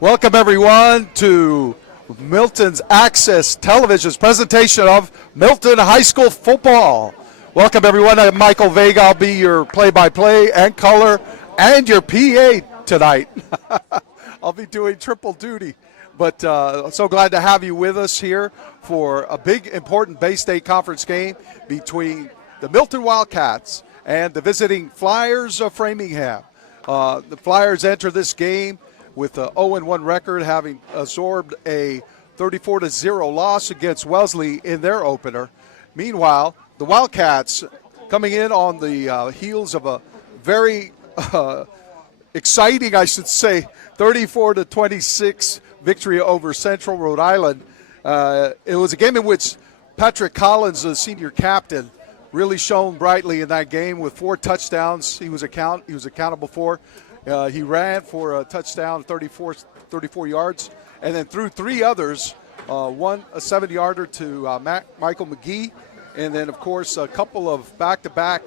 Welcome everyone to Milton's Access Television's presentation of Milton High School football. Welcome everyone. I'm Michael Vega. I'll be your play-by-play and color and your PA tonight. I'll be doing triple duty. But so glad to have you with us here for a big, important Bay State Conference game between the Milton Wildcats and the visiting Flyers of Framingham. The Flyers enter this game with an 0-1 record, having absorbed a 34-0 loss against Wellesley in their opener. Meanwhile, the Wildcats coming in on the heels of a very exciting, I should say, 34-26 victory over Central Rhode Island. It was a game in which Patrick Collins, the senior captain, really shone brightly in that game with 4 touchdowns. He was accountable for. He ran for a touchdown, 34 yards, and then threw 3 others, one a 70-yarder to Michael McGee, and then, of course, a couple of back-to-back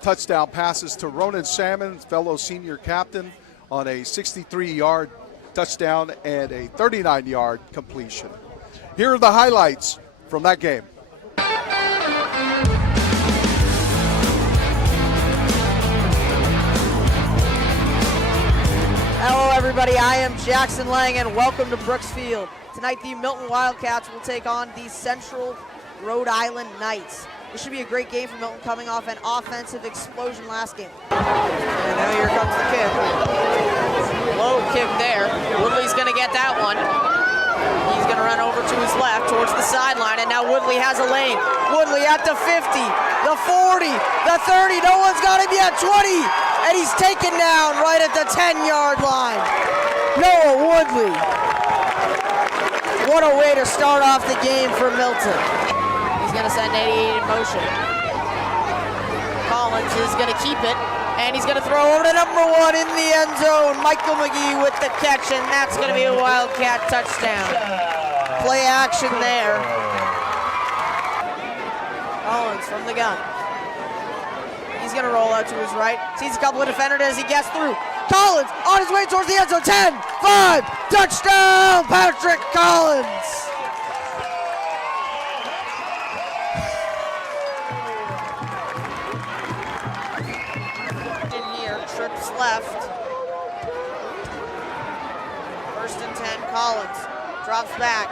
touchdown passes to Ronan Salmon, fellow senior captain, on a 63-yard touchdown and a 39-yard completion. Here are the highlights from that game. Hello everybody, I am Jackson Lang and welcome to Brooks Field. Tonight the Milton Wildcats will take on the Central Rhode Island Knights. This should be a great game for Milton, coming off an offensive explosion last game. And now here comes the kick. Low kick there. Woodley's going to get that one. He's going to run over to his left towards the sideline, and now Woodley has a lane. Woodley at the 50, the 40, the 30, no one's got him yet, 20, and he's taken down right at the 10-yard line. Noah Woodley. What a way to start off the game for Milton. He's going to send 88 in motion. Collins is going to keep it, and he's going to throw over to number 1 in the end zone. Michael McGee with the catch, and that's going to be a Wildcat touchdown. Play action there. Collins from the gun. He's going to roll out to his right. Sees a couple of defenders as he gets through. Collins on his way towards the end zone. 10, 5, touchdown, Patrick Collins. In here, trips left. 1st and 10, Collins drops back.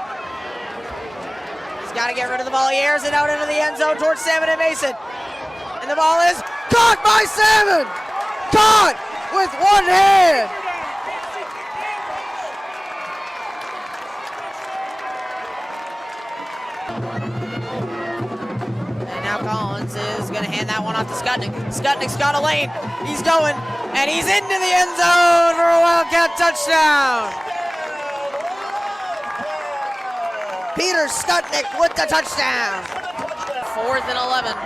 He's got to get rid of the ball. He airs it out into the end zone towards Salmon and Mason. And the ball is caught by Salmon! Caught with one hand! And now Collins is going to hand that one off to Skutnik. Skutnik's got a lane. He's going, and he's into the end zone for a Wildcat touchdown! Peter Skutnik with the touchdown! 4th and 11.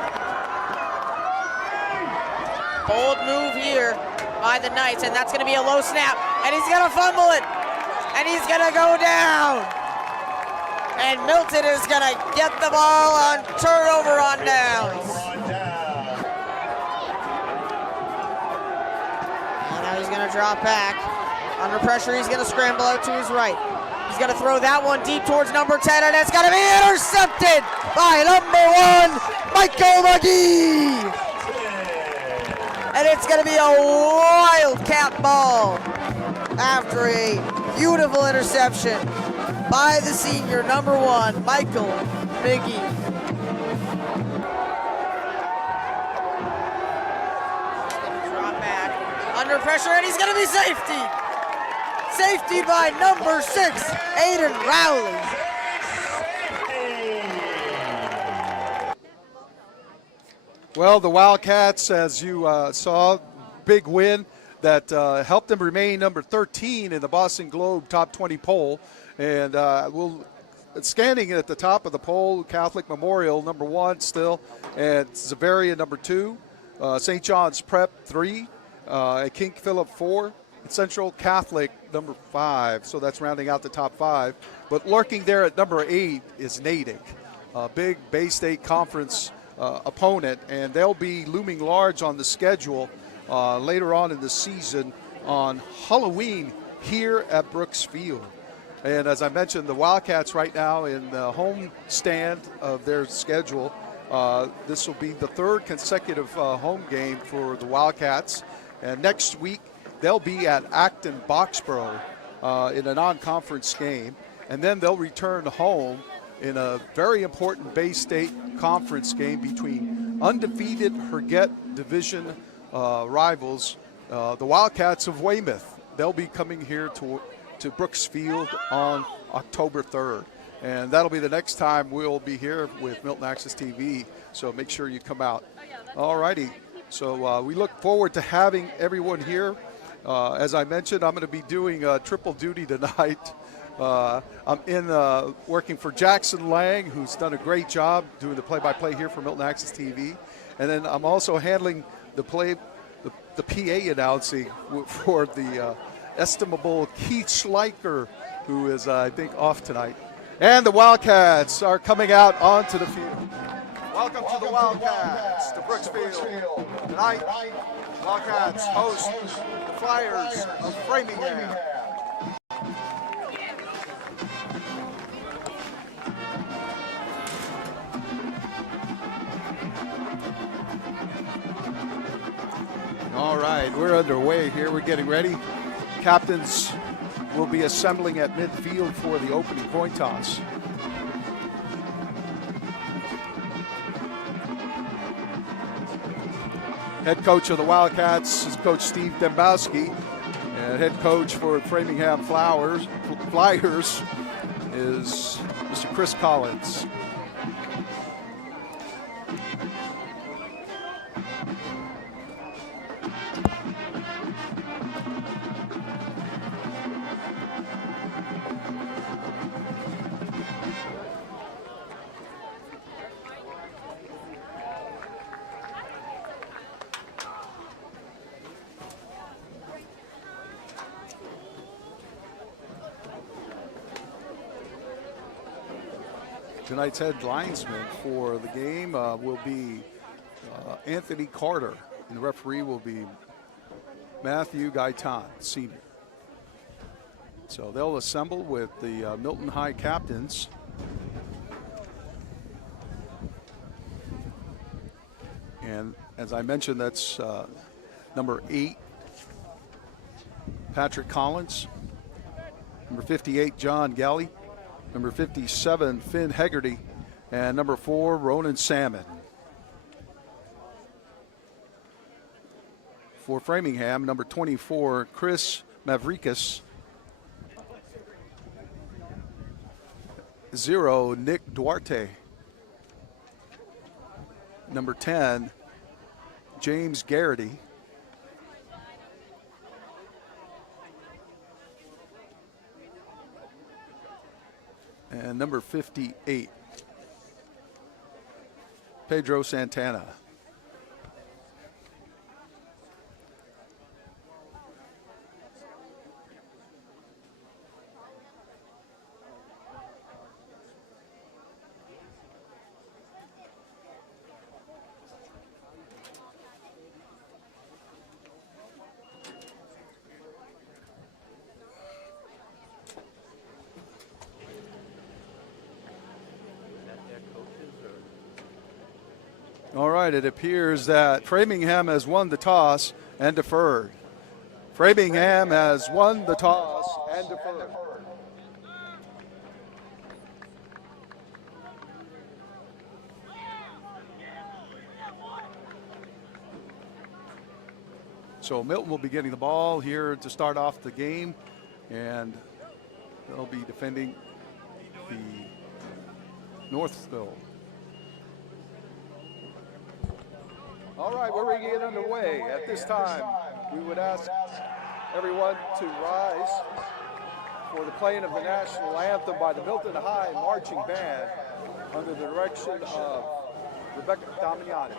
Bold move here by the Knights, and that's going to be a low snap, and he's going to fumble it, and he's going to go down. And Milton is going to get the ball on turnover on downs. And now he's going to drop back. Under pressure, he's going to scramble out to his right. He's going to throw that one deep towards number 10, and it's going to be intercepted by number 1, Michael McGee. And it's going to be a Wildcat ball after a beautiful interception by the senior, number 1, Michael McGee. He's going to drop back under pressure, and he's going to be safety. Safety by number 6, Aiden Rowley. Well, the Wildcats, as you saw, big win that helped them remain number 13 in the Boston Globe top 20 poll. And scanning at the top of the poll, Catholic Memorial, number 1 still, and Xavier, number 2, St. John's Prep, 3, King Philip, 4, and Central Catholic, number 5. So that's rounding out the top 5. But lurking there at number 8 is Natick, a big Bay State Conference opponent, and they'll be looming large on the schedule later on in the season on Halloween here at Brooks Field. And as I mentioned, the Wildcats right now in the home stand of their schedule. This will be the third consecutive home game for the Wildcats. And next week, they'll be at Acton Boxborough in a non-conference game. And then they'll return home in a very important Bay State Conference game between undefeated Herget Division rivals, the Wildcats of Weymouth. They'll be coming here to Brooks Field on October 3rd. And that'll be the next time we'll be here with Milton Access TV, so make sure you come out. All righty, so we look forward to having everyone here. As I mentioned, I'm going to be doing triple duty tonight. I'm working for Jackson Lang, who's done a great job doing the play-by-play here for Milton Access TV. And then I'm also handling the PA announcing for the estimable Keith Schleicher, who is, I think, off tonight. And the Wildcats are coming out onto the field. Welcome to the Wildcats, to Brooks Field. Tonight, Wildcats host the Flyers of Framingham. All right, we're underway here. We're getting ready. Captains will be assembling at midfield for the opening coin toss. Head coach of the Wildcats is Coach Steve Dembowski, and head coach for Framingham Flyers is Mr. Chris Collins. Tonight's head linesman for the game will be Anthony Carter, and the referee will be Matthew Gaitan, senior. So they'll assemble with the Milton High captains. And as I mentioned, that's number 8, Patrick Collins, number 58, John Galley, number 57, Finn Hegarty, and number 4, Ronan Salmon. For Framingham, number 24, Chris Mavrikas. 0, Nick Duarte. Number 10, James Garrity. And number 58, Pedro Santana. All right, it appears that Framingham has won the toss and deferred. Framingham has won the toss and deferred. So Milton will be getting the ball here to start off the game, and they'll be defending the Northville. All right, we're ready to get underway. At this time, we would ask everyone to rise for the playing of the national anthem by the Milton High Marching Band under the direction of Rebecca Damiani.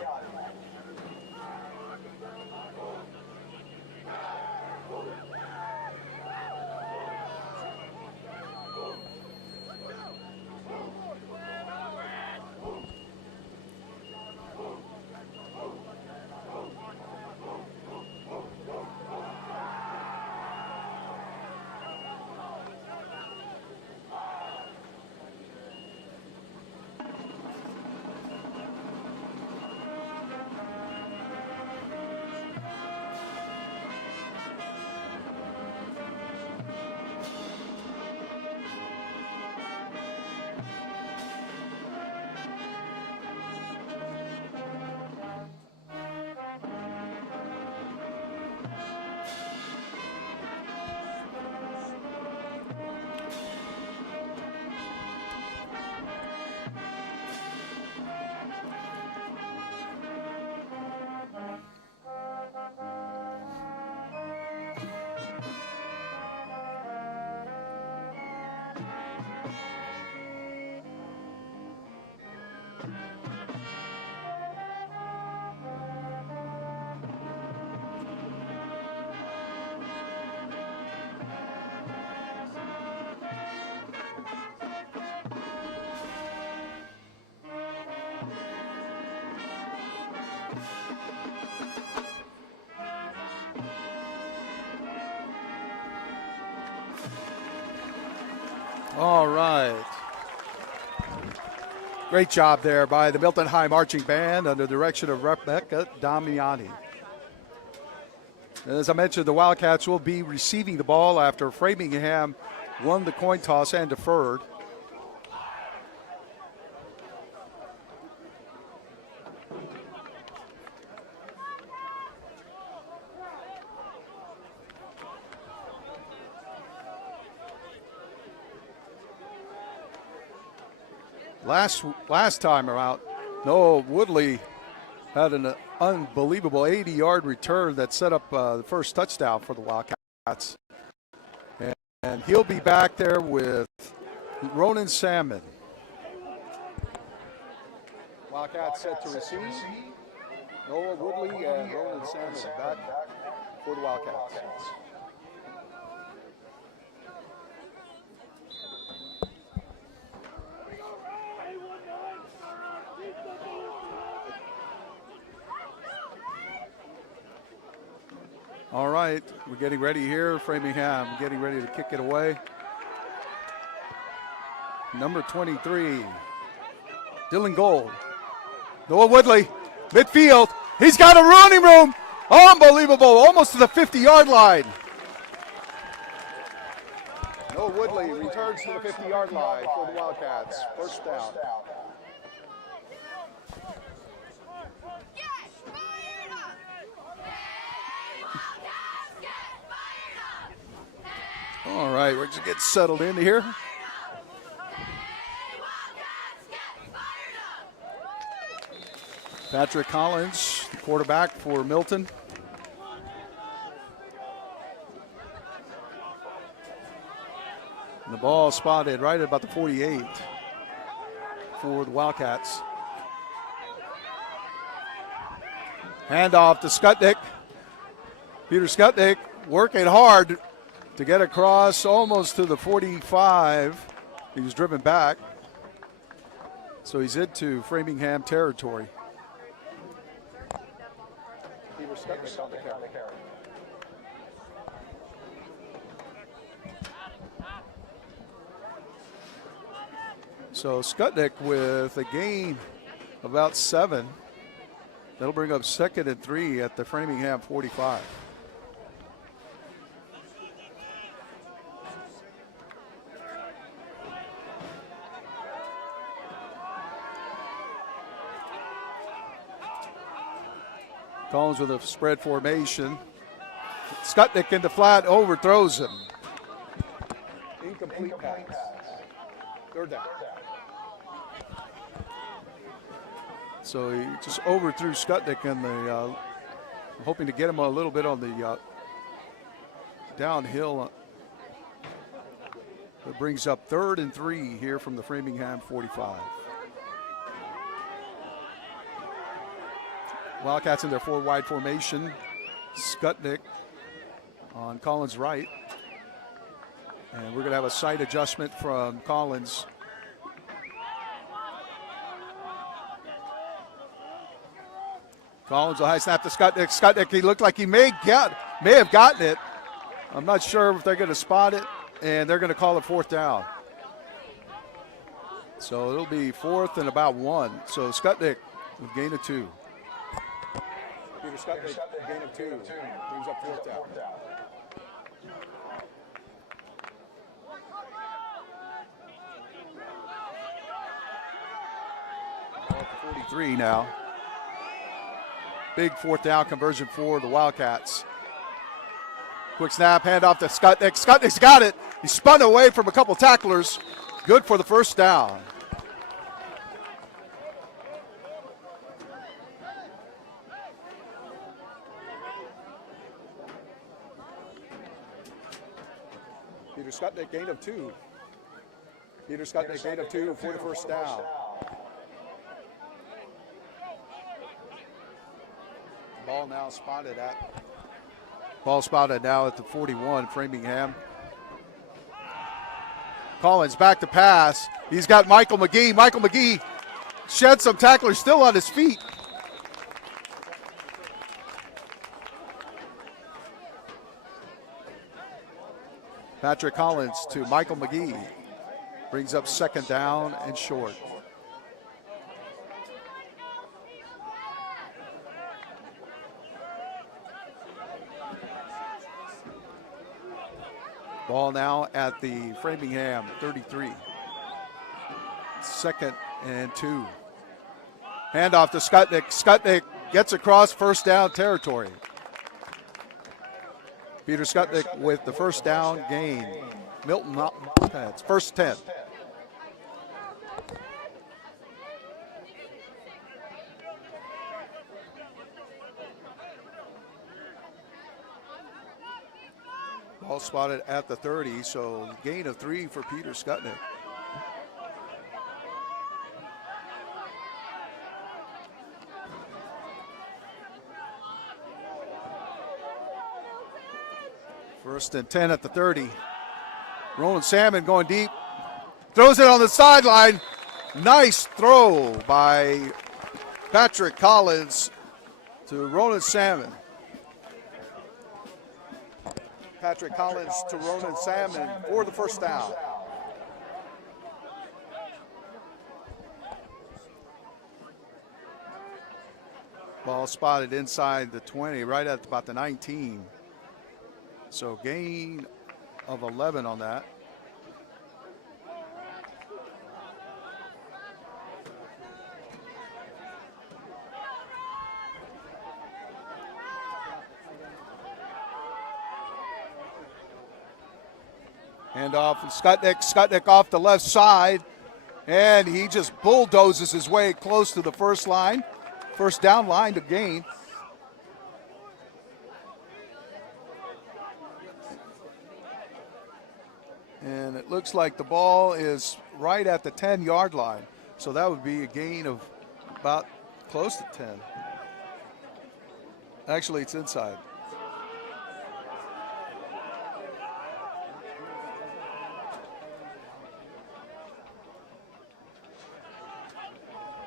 All right. Great job there by the Milton High Marching Band under the direction of Rebecca Damiani. As I mentioned, the Wildcats will be receiving the ball after Framingham won the coin toss and deferred. Last time around, Noah Woodley had an unbelievable 80-yard return that set up the first touchdown for the Wildcats. And he'll be back there with Ronan Salmon. Wildcats set to receive. Noah Woodley and Ronan Salmon back for the Wildcats. All right, we're getting ready here. Framingham getting ready to kick it away. Number 23, Dylan Gold. Noah Woodley, midfield. He's got a running room. Unbelievable, almost to the 50-yard line. Noah Woodley returns to the 50-yard line for the Wildcats. First down. All right, we're just getting settled in here. Patrick Collins, the quarterback for Milton. And the ball spotted right at about the 48 for the Wildcats. Handoff to Skutnik. Peter Skutnik working hard to get across almost to the 45. He was driven back. So he's into Framingham territory. Peter Skutnik on the carry. So Skutnik with a gain of about 7. That'll bring up 2nd and 3 at the Framingham 45. Collins with a spread formation. Skutnik in the flat, overthrows him. Incomplete pass. 3rd down. So he just overthrew Skutnik in the, hoping to get him a little bit on the downhill. That brings up 3rd and 3 here from the Framingham 45. Wildcats in their 4-wide formation. Skutnik on Collins' right. And we're going to have a side adjustment from Collins. Collins will high snap to Skutnik. Skutnik, he looked like he may have gotten it. I'm not sure if they're going to spot it, and they're going to call it 4th down. So it'll be 4th and about 1. So Skutnik with gain of 2. Peter Skutnik, gain of 2, brings up 4th down. 43 now. Big 4th down conversion for the Wildcats. Quick snap, handoff to Skutnik. Skutnik's got it. He spun away from a couple tacklers. Good for the 1st down. Peter Skutnik, gain of 2. Peter Skutnik, gain of 2 for the 1st down. Ball spotted now at the 41, Framingham. Collins back to pass. He's got Michael McGee. Michael McGee shed some tacklers, still on his feet. Patrick Collins to Michael McGee. Brings up second down and short. Ball now at the Framingham 33. Second and 2. Handoff to Skutnik. Skutnik gets across first down territory. Peter Skutnik with the first down gain. Milton, it's first 10. Ball spotted at the 30, so gain of 3 for Peter Skutnik. First and 10 at the 30. Roland Salmon going deep. Throws it on the sideline. Nice throw by Patrick Collins to Roland Salmon. Patrick Collins to Roland Salmon for the first down. Ball spotted inside the 20, right at about the 19. So gain of 11 on that. Handoff from Skutnik. Skutnik off the left side, and he just bulldozes his way close to the first down line to gain. And it looks like the ball is right at the 10-yard line. So that would be a gain of about close to 10. Actually, it's inside.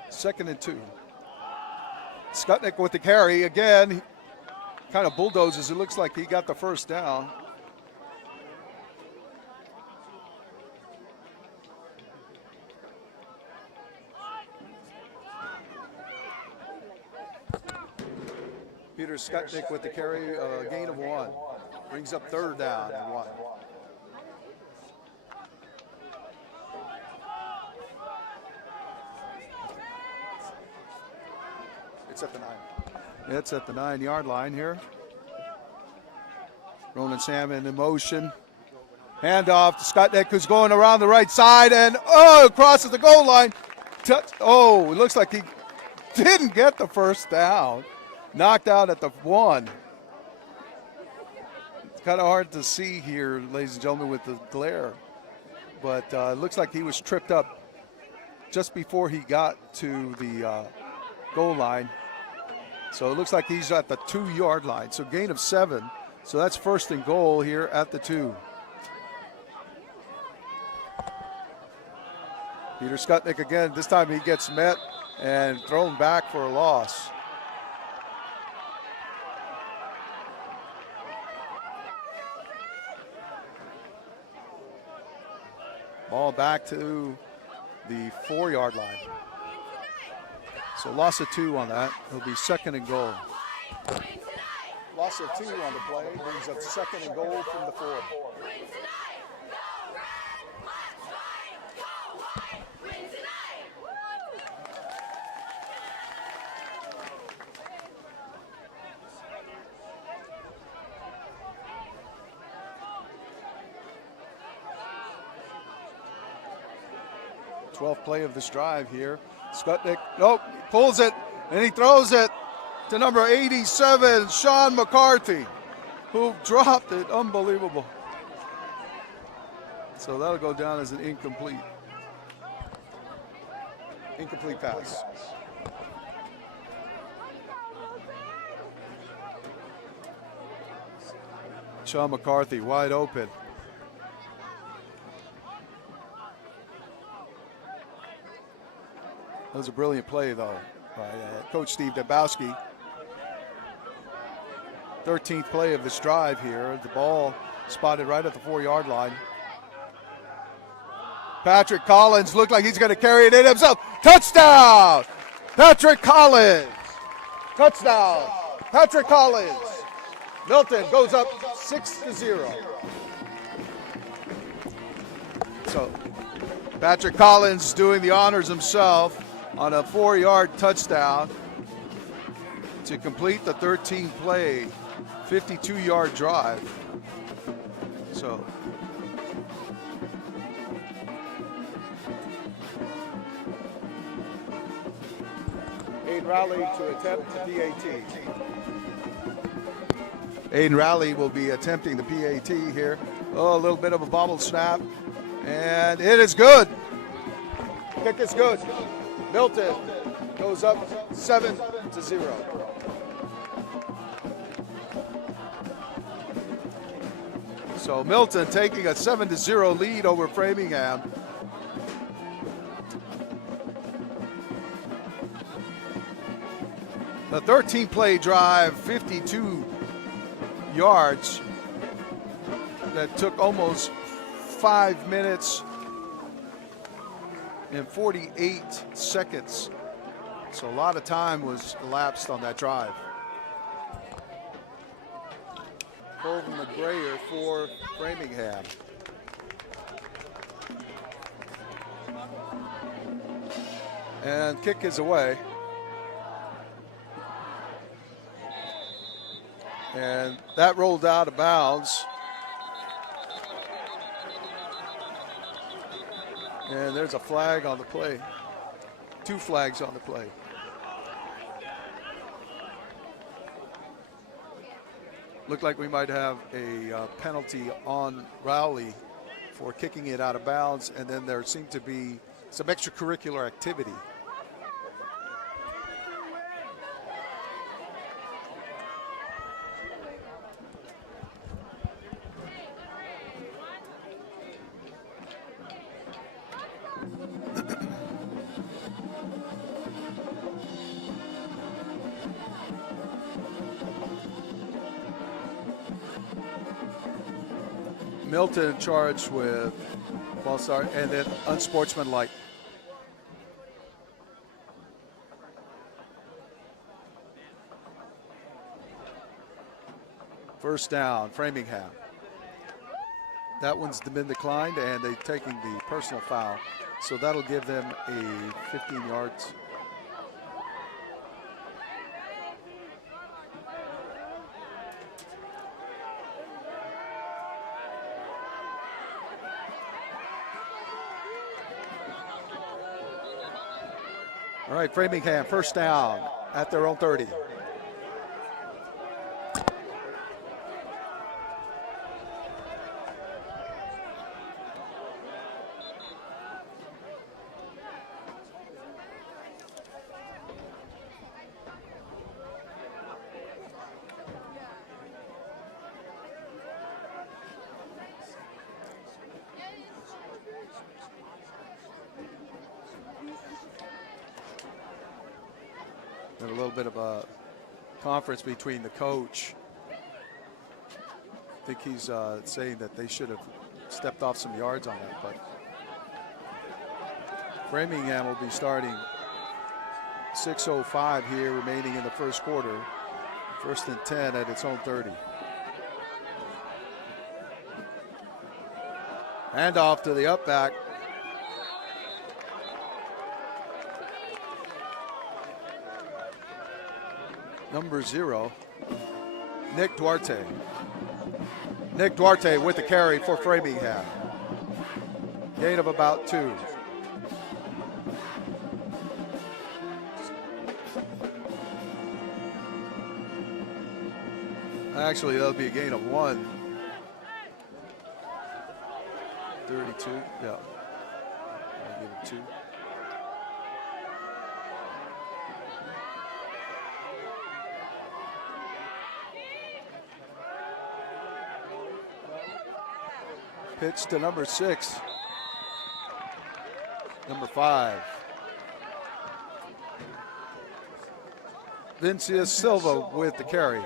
Second and 2. Skutnik with the carry again. He kind of bulldozes. It looks like he got the first down. Peter Skutnik with the carry, gain of 1. Brings up third down and 1. It's at the 9. It's at the 9-yard line here. Roland Salmon in motion. Handoff to Skutnik, who's going around the right side, and crosses the goal line. It looks like he didn't get the first down. Knocked out at the 1. It's kind of hard to see here, ladies and gentlemen, with the glare. But it looks like he was tripped up just before he got to the goal line. So it looks like he's at the 2-yard line. So gain of 7. So that's first and goal here at the 2. Peter Skutnik again. This time he gets met and thrown back for a loss. Ball back to the 4-yard line. So loss of 2 on that. It'll be second and goal. Loss of 2 on the play brings up second and goal from the 4. 12th play of this drive here. Skutnik, pulls it, and he throws it to number 87, Sean McCarthy, who dropped it. Unbelievable. So that'll go down as an incomplete pass. Sean McCarthy wide open. That was a brilliant play, though, by Coach Steve Dembowski. 13th play of this drive here. The ball spotted right at the 4-yard line. Patrick Collins looked like he's going to carry it in himself. Touchdown! Patrick Collins. Touchdown. Patrick Collins. Milton goes up 6-0. So Patrick Collins doing the honors himself on a 4-yard touchdown to complete the 13-play, 52-yard drive. So Aiden Rowley to attempt the PAT. Aiden Rowley will be attempting the PAT here. Oh, a little bit of a bobble snap. And it is good. Kick is good. Milton goes up 7-0. So Milton taking a 7-0 lead over Framingham. The 13-play drive, 52 yards, that took almost 5 minutes and 48 seconds. So a lot of time was elapsed on that drive. Colvin McGrayer for Framingham. And kick is away. And that rolled out of bounds. And there's a flag on the play. 2 flags on the play. Looked like we might have a penalty on Rowley for kicking it out of bounds, and then there seemed to be some extracurricular activity. Milton charged with false start and then unsportsmanlike. First down, Framingham. That one's been declined, and they're taking the personal foul. So that'll give them a 15 yards. All right, Framingham, first down at their own 30. A little bit of a conference between the coach. I think he's saying that they should have stepped off some yards on that, but Framingham will be starting 6:05 here remaining in the first quarter. First and 10 at its own 30. Hand off to the up back. Number 0, Nick Duarte. Nick Duarte with the carry for Framingham. Gain of about 2. Actually, that'll be a gain of 1. 32, yeah. I'll give him 2. Pitch to number 6. Number 5. Vincius Silva with the carry.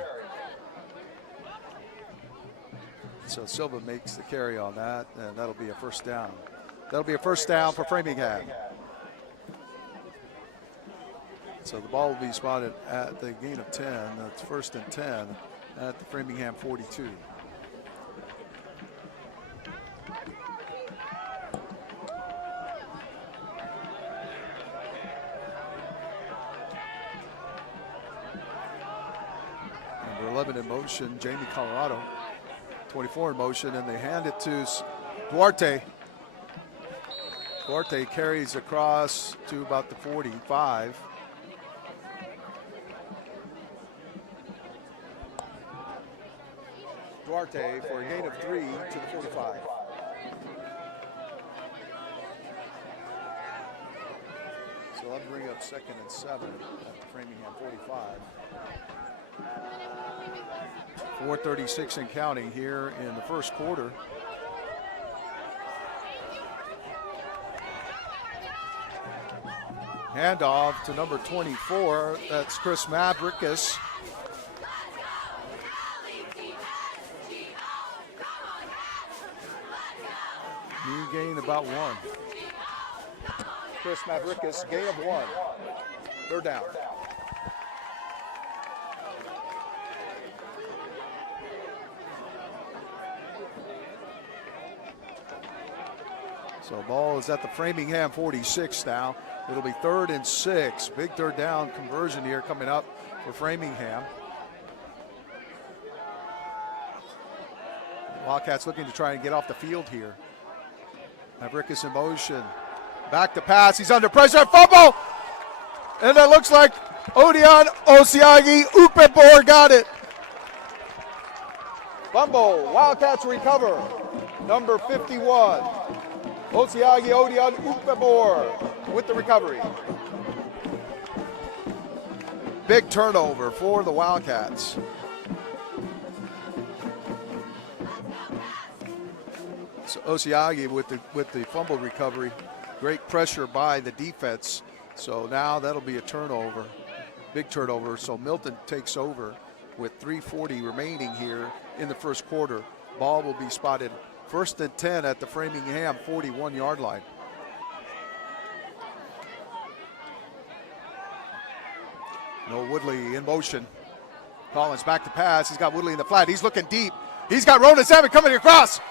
So Silva makes the carry on that, and that'll be a first down. That'll be a first down for Framingham. So the ball will be spotted at the gain of 10. That's 1st and 10 at the Framingham 42. Number 11 in motion, Jamie Colorado. 24 in motion, and they hand it to Duarte. Duarte carries across to about the 45. Duarte for a gain of 3 to the 45. So that'll bring up 2nd and 7 at the Framingham 45. 4:36 and counting here in the first quarter. Handoff to number 24. That's Chris Mavrikis. New gain about 1. Chris Mavrikis, gain of 1. They're down. So ball is at the Framingham 46 now. It'll be 3rd and 6. Big 3rd down conversion here coming up for Framingham. Wildcats looking to try and get off the field here. Mavrikis in motion. Back to pass. He's under pressure. Fumble! And it looks like Odion Osiagi Upebor got it. Fumble. Wildcats recover. Number 51. Osiagi Odion Upebor with the recovery. Big turnover for the Wildcats. So Osiagi with the fumble recovery. Great pressure by the defense. So now that'll be a turnover. Big turnover. So Milton takes over with 3:40 remaining here in the first quarter. Ball will be spotted 1st and 10 at the Framingham 41-yard line. No Woodley in motion. Collins back to pass. He's got Woodley in the flat. He's looking deep. He's got Ronan Salmon coming across.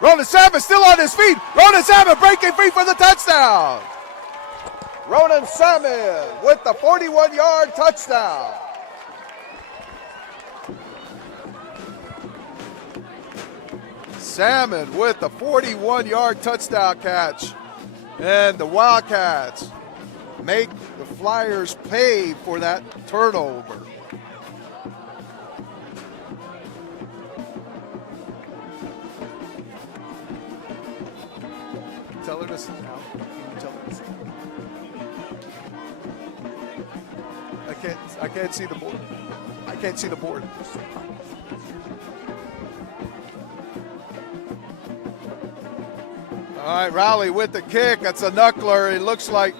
Ronan Salmon still on his feet. Ronan Salmon breaking free for the touchdown. Ronan Salmon with the 41-yard touchdown. Salmon with the 41-yard touchdown catch. And the Wildcats make the Flyers pay for that turnover. Telling us now. I can't see the board. I can't see the board. All right, Rowley with the kick. That's a knuckler. It looks like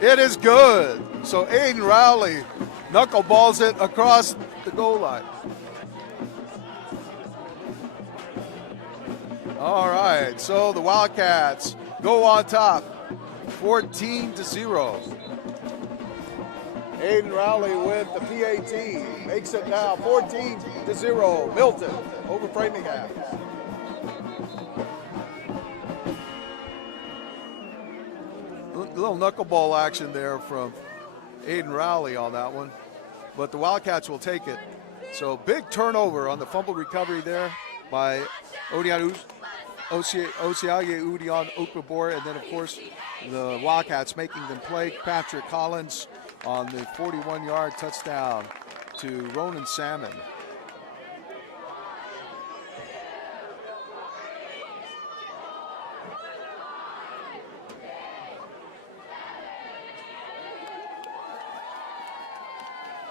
it is good. So Aiden Rowley knuckleballs it across the goal line. All right, so the Wildcats go on top, 14-0. Aiden Rowley with the PAT makes it now 14-0. Milton over Framingham. Little knuckleball action there from Aiden Rowley on that one, but the Wildcats will take it. So big turnover on the fumble recovery there by Osiagi Udion Okpebor, and then of course the Wildcats making them play. Patrick Collins on the 41-yard touchdown to Ronan Salmon.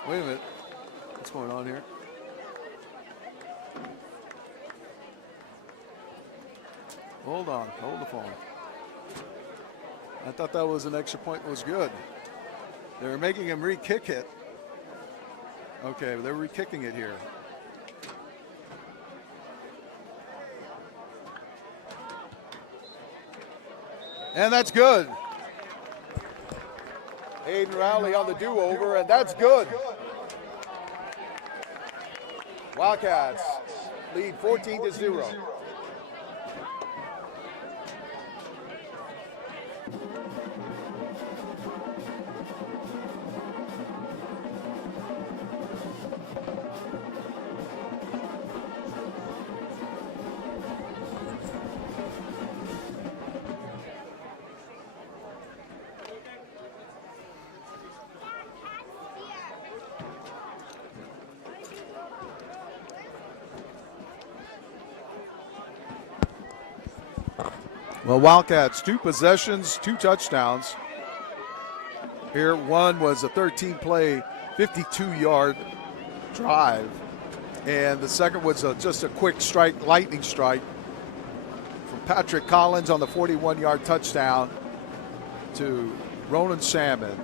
Wait a minute, what's going on here? Hold on, hold the phone. I thought that was an extra point that was good. They're making him re-kick it. Okay, they're re-kicking it here. And that's good. Aiden Rowley on the do-over, and that's good. Wildcats lead 14-0. Well, Wildcats, 2 possessions, 2 touchdowns. Here, one was a 13-play, 52-yard drive. And the second was just a quick strike, lightning strike from Patrick Collins on the 41-yard touchdown to Ronan Salmon.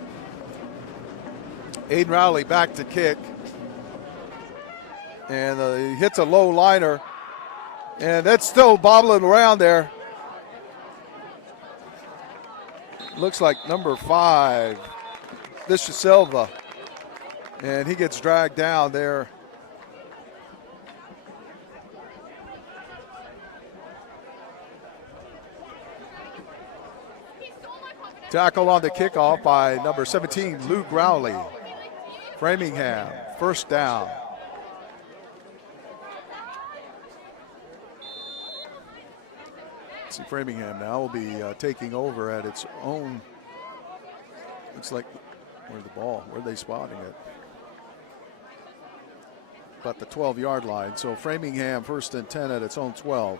Aiden Rowley back to kick. And he hits a low liner. And that's still bobbling around there. Looks like number 5, Lisha Silva. And he gets dragged down there. Tackle on the kickoff by number 17, Luke Rowley. Framingham, first down. See, Framingham now will be taking over at its own. Looks like, where's the ball? Where are they spotting it? About the 12-yard line. So Framingham first and 10 at its own 12.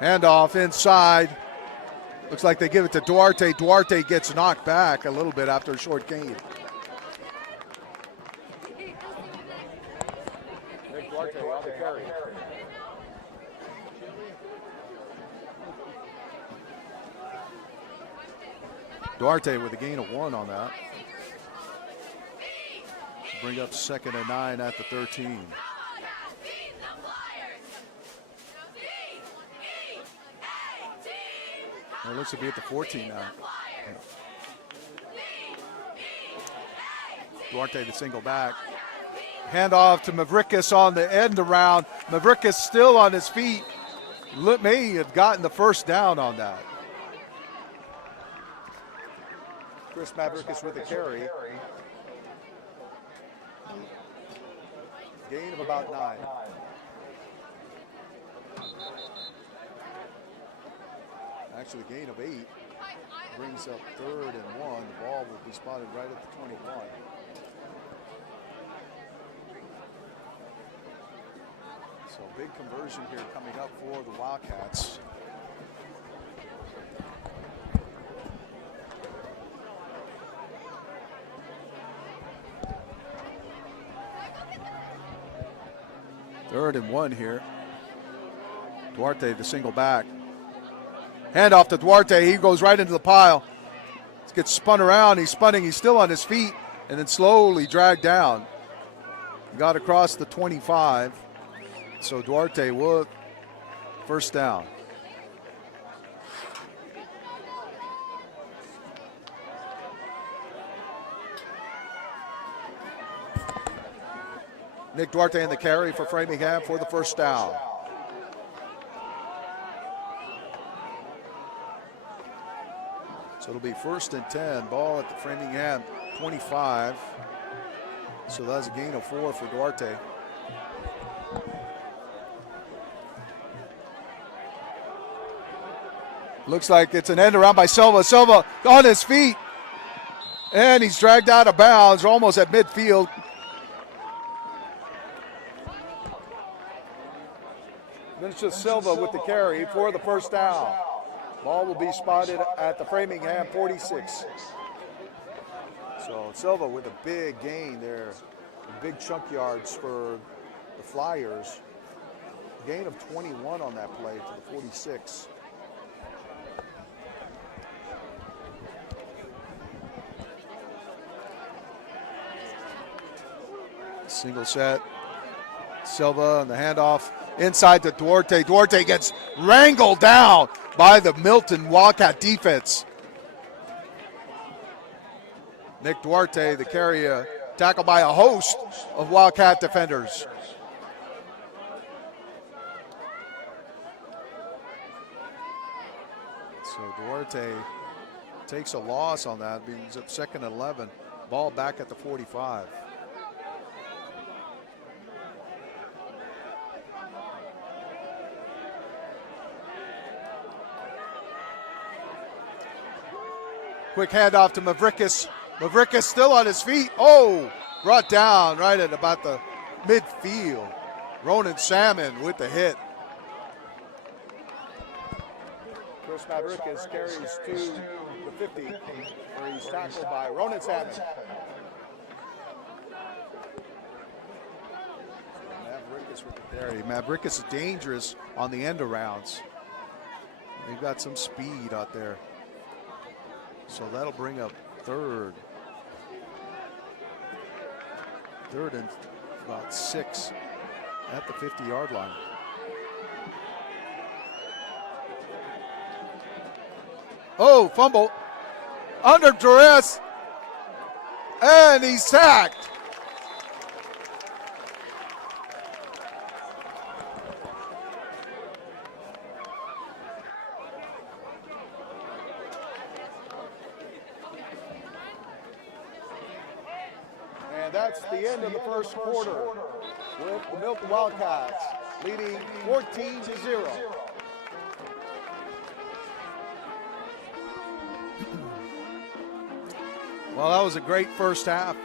Handoff inside. Looks like they give it to Duarte. Duarte gets knocked back a little bit after a short gain. Duarte on the carry. Duarte with a gain of 1 on that. Bring up 2nd and 9 at the 13. It looks to be at the 14 now. Duarte the single back. Handoff to Mavrikis on the end around. Mavrikis still on his feet. May have gotten the first down on that. Chris Mavrikis with the carry. Gain of about 9. Actually, a gain of 8 brings up 3rd and 1. The ball will be spotted right at the 21. So big conversion here coming up for the Wildcats. Third and 1 here. Duarte the single back. Handoff to Duarte. He goes right into the pile. Gets spun around. He's spinning. He's still on his feet and then slowly dragged down. Got across the 25. So Duarte will first down. Nick Duarte in the carry for Framingham for the first down. So it'll be 1st and 10. Ball at the Framingham 25. So that's a gain of 4 for Duarte. Looks like it's an end around by Silva. Silva on his feet. And he's dragged out of bounds. We're almost at midfield. Then it's just Silva with the carry for the first down. Ball will be spotted at the Framingham 46. So Silva with a big gain there. Big chunk yards for the Flyers. Gain of 21 on that play to the 46. Single set. Silva and the handoff inside to Duarte. Duarte gets wrangled down by the Milton Wildcat defense. Nick Duarte, the carrier, tackled by a host of Wildcat defenders. So Duarte takes a loss on that, brings up 2nd and 11. Ball back at the 45. Quick handoff to Mavrikis. Mavrikis still on his feet. Oh, brought down right at about the midfield. Ronan Salmon with the hit. Chris Mavrikis carries to the 50, where he's tackled by Ronan Salmon. Mavrikis with the carry. Mavrikis is dangerous on the end arounds. They've got some speed out there. So that'll bring up 3rd. 3rd and about 6 at the 50-yard line. Oh, fumble. Under duress. And he's sacked. And that's the end of the first quarter with the Milton Wildcats leading 14-0. Well, that was a great first half.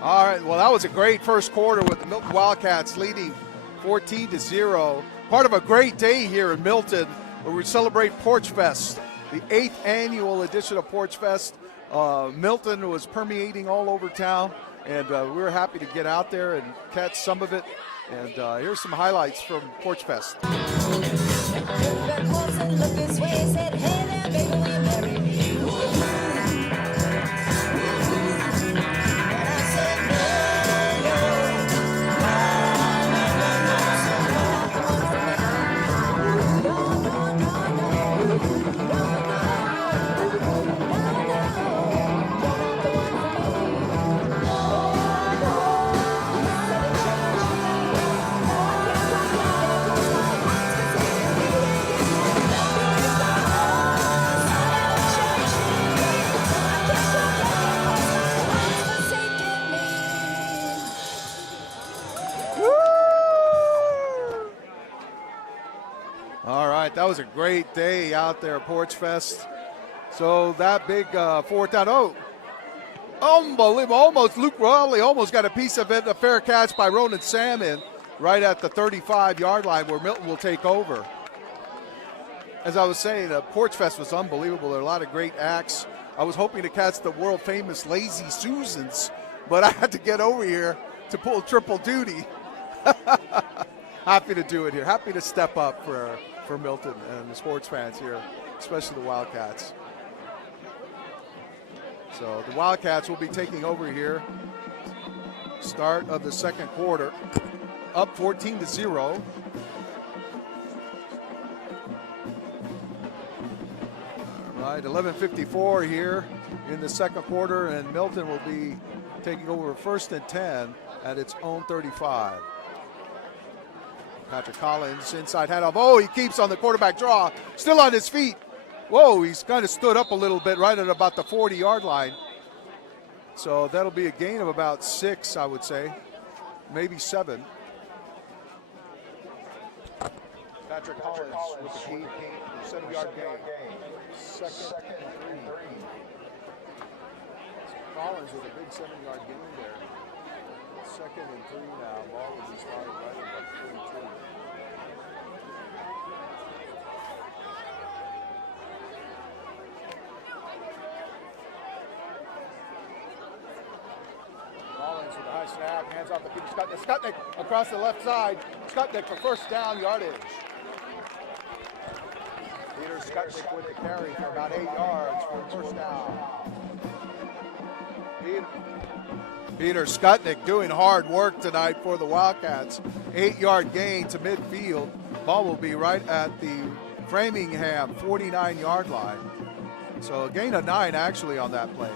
All right, well, that was a great first quarter with the Milton Wildcats leading 14-0. Part of a great day here in Milton where we celebrate Porch Fest, the 8th annual edition of Porch Fest. Milton was permeating all over town, and we were happy to get out there and catch some of it. And here's some highlights from Porch Fest. That was a great day out there at Porch Fest. So that big 4th down. Oh, unbelievable. Almost Luke Raleigh almost got a piece of it. A fair catch by Ronan Salmon right at the 35-yard line where Milton will take over. As I was saying, Porch Fest was unbelievable. There are a lot of great acts. I was hoping to catch the world famous Lazy Susans, but I had to get over here to pull triple duty. Happy to do it here. Happy to step up for Milton and the sports fans here, especially the Wildcats. So the Wildcats will be taking over here. Start of the second quarter. Up 14-0. All right, 11:54 here in the second quarter, and Milton will be taking over 1st and 10 at its own 35. Patrick Collins, inside handoff. Oh, he keeps on the quarterback draw, still on his feet. Whoa, he's kind of stood up a little bit right at about the 40-yard line. So that'll be a gain of about 6, I would say, maybe 7. Patrick Collins with the key, 7-yard gain. 2nd and 3. Collins with a big 7-yard gain there. 2nd and 3 now. Ball will be started right at about 42. Collins with a Nice snap, hands off to Peter Skutnik. Skutnik across the left side. Skutnik for first down yardage. Peter Skutnik with the carry for about 8 yards for first down. Peter Skutnik doing hard work tonight for the Wildcats. 8-yard gain to midfield. Ball will be right at the Framingham 49-yard line. So a gain of 9 actually on that play.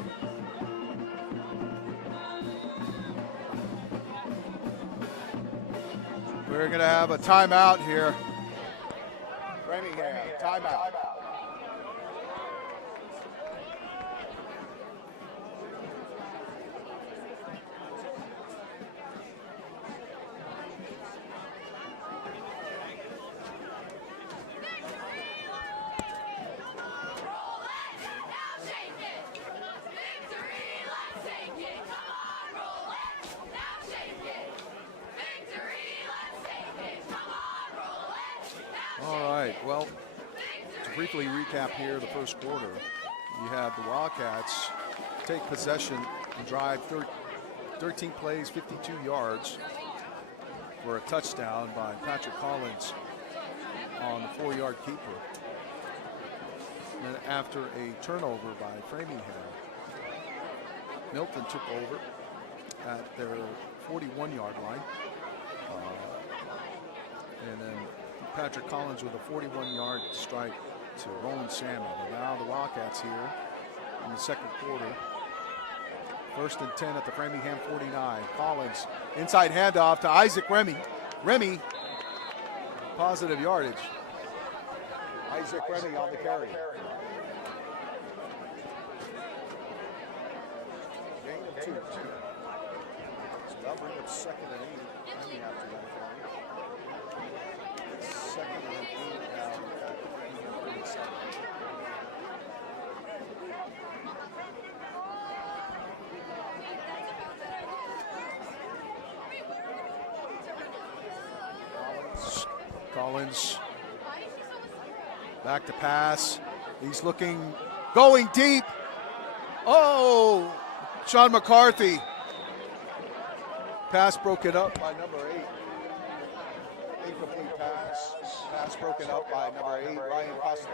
We're going to have a timeout here. Framingham, timeout. Well, to briefly recap here the first quarter, you had the Wildcats take possession and drive 13 plays, 52 yards for a touchdown by Patrick Collins on the 4-yard keeper. And then after a turnover by Framingham, Milton took over at their 41-yard line. And then Patrick Collins with a 41-yard strike to Roland Salmon. And now the Wildcats here in the second quarter. 1st and 10 at the Framingham 49. Collins, inside handoff to Isaac Remy. Remy, positive yardage. Isaac Remy on the carry. Gain of 2. So that'll bring up 2nd and 8. Remy after that carry. 2nd and 8 now at 47. Collins back to pass. He's looking, going deep. Oh, Sean McCarthy. Pass broken up by number 8. Incomplete pass. Pass broken up by number 8, Ryan Costa.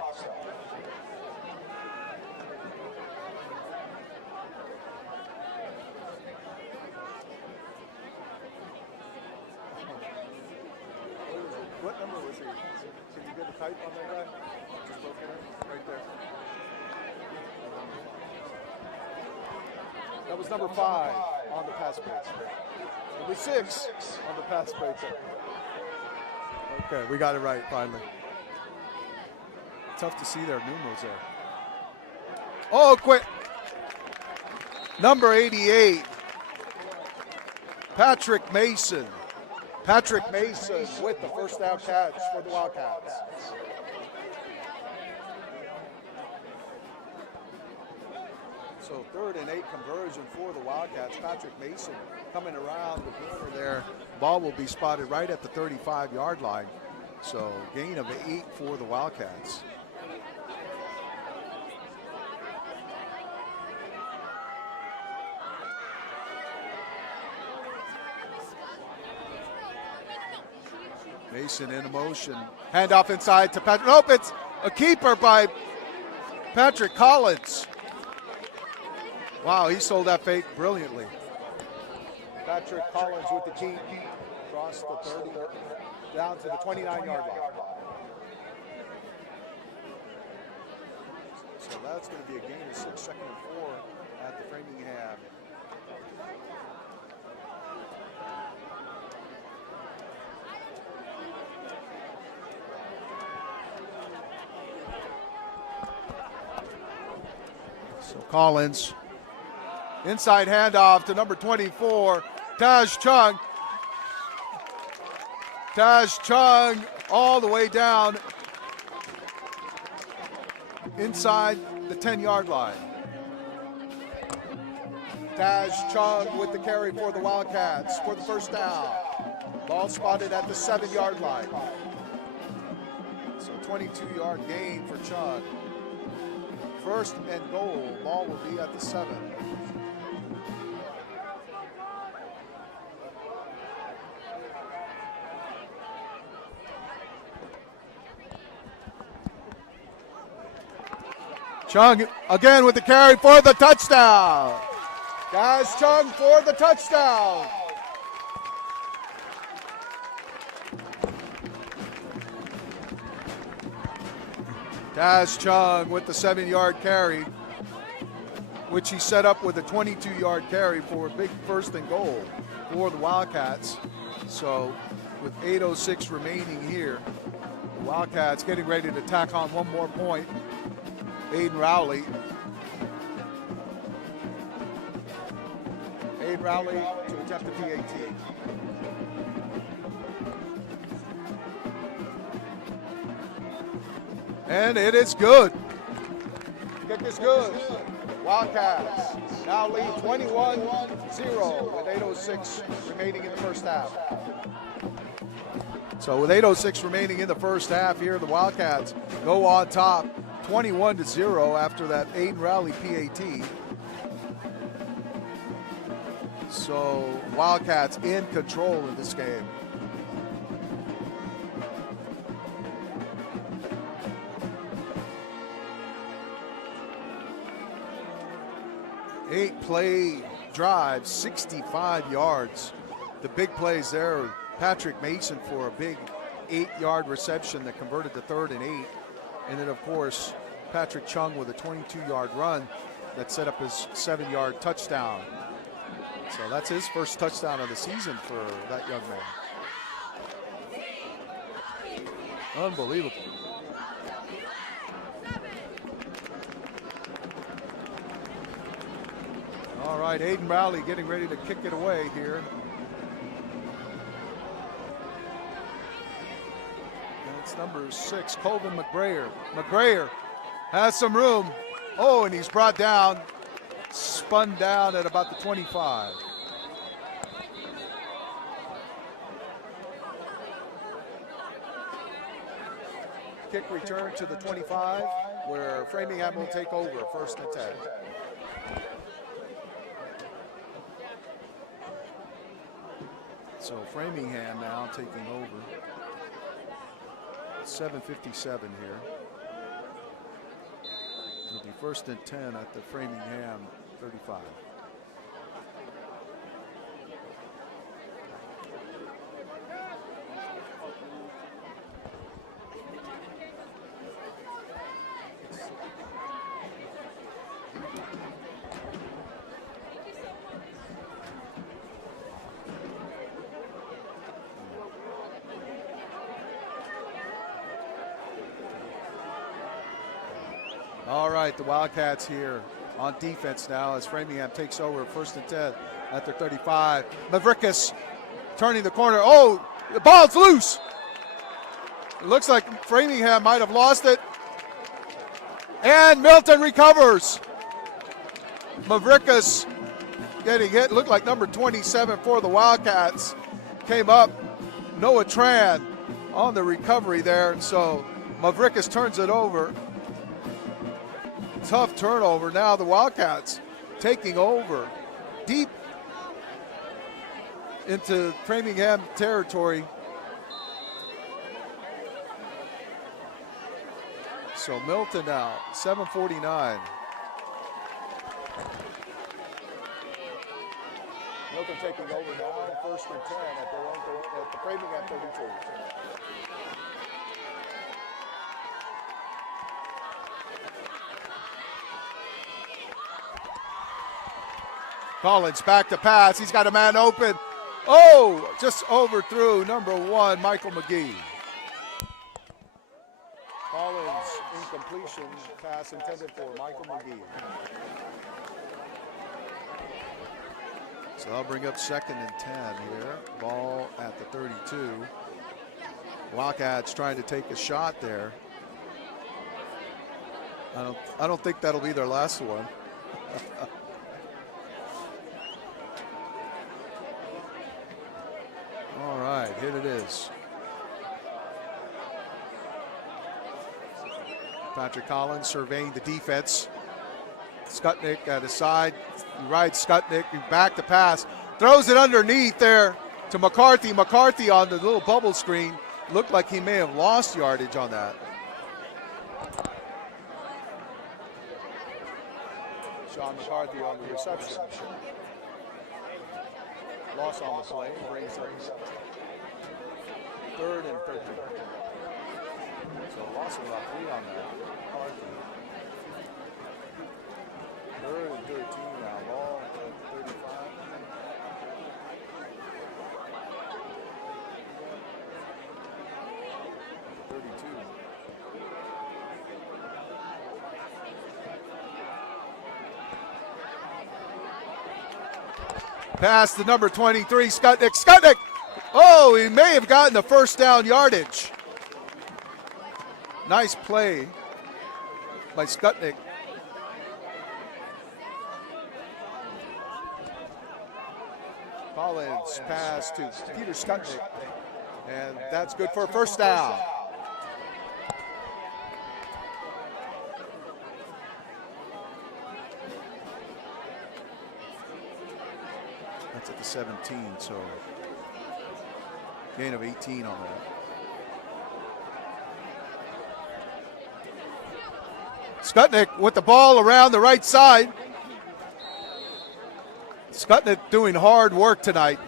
What number was he? Can you get a type on that guy? Just broken it right there. That was number 5 on the pass break. Number 6 on the pass break. Okay, we got it right finally. Tough to see their numerals there. Oh, quick. Number 88, Patrick Mason. Patrick Mason with the first down catch for the Wildcats. So 3rd and 8 conversion for the Wildcats. Patrick Mason coming around the corner there. Ball will be spotted right at the 35-yard line. So gain of 8 for the Wildcats. Mason in motion. Handoff inside to Patrick. Nope, it's a keeper by Patrick Collins. Wow, he sold that fake brilliantly. Patrick Collins with the keep. Across the 30, down to the 29-yard line. So that's going to be a gain of 6, 2nd and 4 at the Framingham. So Collins, inside handoff to number 24, Taj Chung. Taj Chung all the way down inside the 10-yard line. Taj Chung with the carry for the Wildcats for the first down. Ball spotted at the 7-yard line. So 22-yard gain for Chung. 1st and goal. Ball will be at the 7. Chung again with the carry for the touchdown. Guys, Chung for the touchdown. Daz Chung with the 7-yard carry, which he set up with a 22-yard carry for a big first and goal for the Wildcats. So with 8:06 remaining here, the Wildcats getting ready to tack on one more point. Aiden Rowley to attempt the PAT. And it is good. Kick is good. Wildcats now lead 21-0 with 8:06 remaining in the first half. So with 8:06 remaining in the first half here, the Wildcats go on top 21-0 after that Aiden Rowley PAT. So Wildcats in control in this game. Eight-play drive, 65 yards. The big plays there, Patrick Mason for a big 8-yard reception that converted to 3rd and 8. And then, of course, Patrick Chung with a 22-yard run that set up his 7-yard touchdown. So that's his first touchdown of the season for that young man. Unbelievable. All right, Aiden Rowley getting ready to kick it away here. That's number 6, Colvin McGrayer. McGrayer has some room. Oh, and he's brought down, spun down at about the 25. Kick return to the 25, where Framingham will take over, 1st and 10. So Framingham now taking over. 7:57 here. It'll be 1st and 10 at the Framingham 35. All right, the Wildcats here on defense now as Framingham takes over 1st and 10 at their 35. Mavrikas turning the corner. Oh, the ball's loose. It looks like Framingham might have lost it. And Milton recovers. Mavrikas getting hit. Looked like number 27 for the Wildcats. Came up. Noah Tran on the recovery there. So Mavrikas turns it over. Tough turnover. Now the Wildcats taking over deep into Framingham territory. So Milton now, 7:49. Milton taking over now, 1st and 10 at the Framingham 32. Collins back to pass. He's got a man open. Oh, just overthrew number 1, Michael McGee. Collins incompletion pass intended for Michael McGee. So I'll bring up 2nd and 10 here. Ball at the 32. Wildcats trying to take a shot there. I don't think that'll be their last one. All right, here it is. Patrick Collins surveying the defense. Skutnik at his side. He rides Skutnik, back to pass. Throws it underneath there to McCarthy. McCarthy on the little bubble screen. Looked like he may have lost yardage on that. Sean McCarthy on the reception. Loss on the play, brings up 3rd and 13. So loss of about 3 on that. McCarthy. 3rd and 13 now, ball at 35. Pass to number 23, Skutnik. Skutnik! Oh, he may have gotten the first down yardage. Nice play by Skutnik. Collins pass to Peter Skutnik. And that's good for a first down. That's at the 17, so gain of 18 on that. Skutnik with the ball around the right side. Skutnik doing hard work tonight.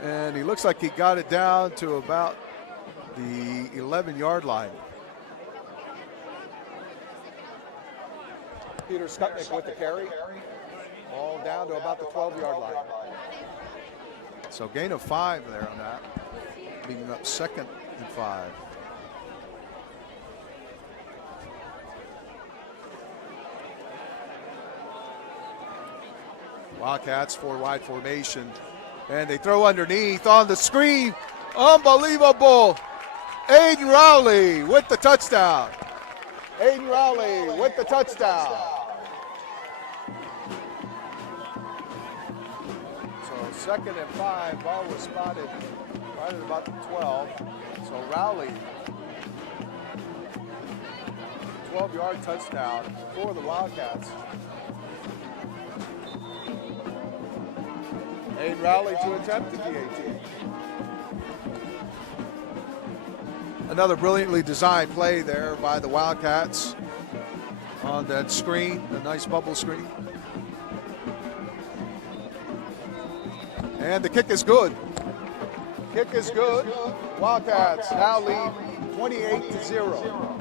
And he looks like he got it down to about the 11-yard line. Peter Skutnik with the carry. Ball down to about the 12-yard line. So gain of 5 there on that. Being up 2nd and 5. Wildcats 4-wide formation. And they throw underneath on the screen. Unbelievable. Aiden Rowley with the touchdown. Aiden Rowley with the touchdown. So 2nd and 5, ball was spotted right at about the 12. So Rowley, 12-yard touchdown for the Wildcats. Aiden Rowley to attempt the PAT. Another brilliantly designed play there by the Wildcats on that screen, the nice bubble screen. And the kick is good. Kick is good. Wildcats now lead 28-0.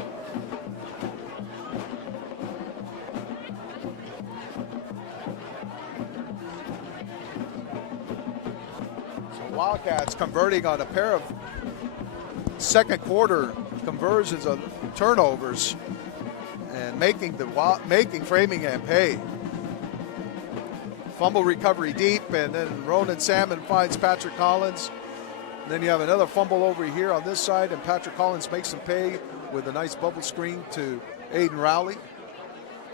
Wildcats converting on a pair of second quarter conversions of turnovers and making Framingham pay. Fumble recovery deep, and then Ronan Salmon finds Patrick Collins. And then you have another fumble over here on this side, and Patrick Collins makes them pay with a nice bubble screen to Aiden Rowley.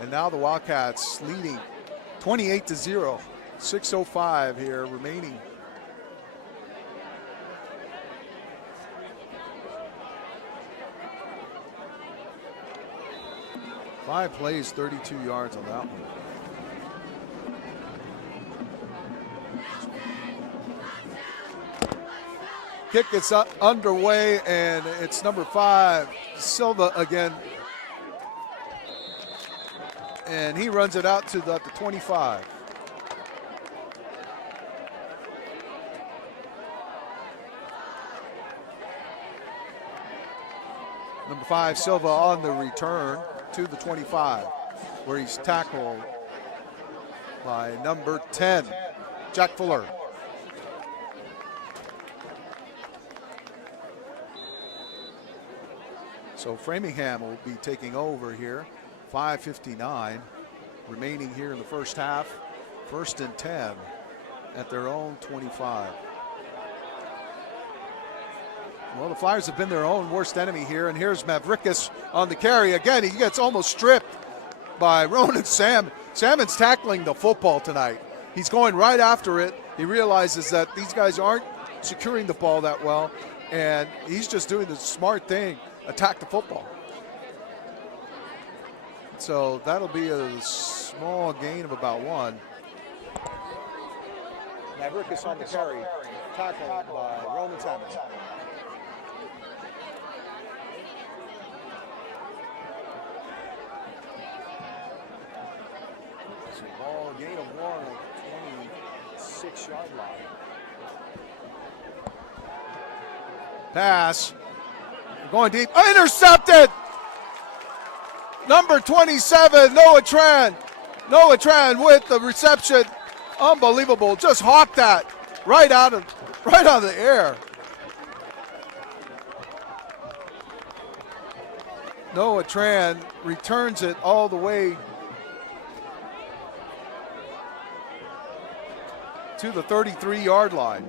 And now the Wildcats leading 28-0, 6:05 here remaining. Five plays, 32 yards on that one. Kick is underway, and it's number 5, Silva again. And he runs it out to the 25. Number 5, Silva on the return to the 25, where he's tackled by number 10, Jack Fuller. So Framingham will be taking over here. 5:59 remaining here in the first half. 1st and 10 at their own 25. Well, the Flyers have been their own worst enemy here, and here's Mavrikis on the carry. Again, he gets almost stripped by Ronan Salmon. Salmon's tackling the football tonight. He's going right after it. He realizes that these guys aren't securing the ball that well, and he's just doing the smart thing, attack the football. So that'll be a small gain of about 1. Mavrikis on the carry, tackled by Ronan Salmon. Oh, gain of 1 on the 26-yard line. Pass. We're going deep. Intercepted! Number 27, Noah Tran. Noah Tran with the reception. Unbelievable. Just hawked that right out of the air. Noah Tran returns it all the way to the 33-yard line.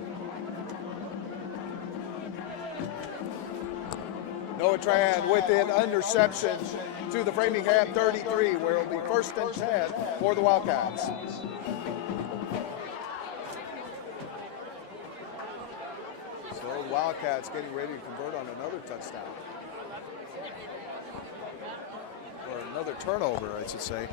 Noah Tran with an interception to the Framingham 33, where it will be 1st and 10 for the Wildcats. So the Wildcats getting ready to convert on another touchdown. Or another turnover, I should say.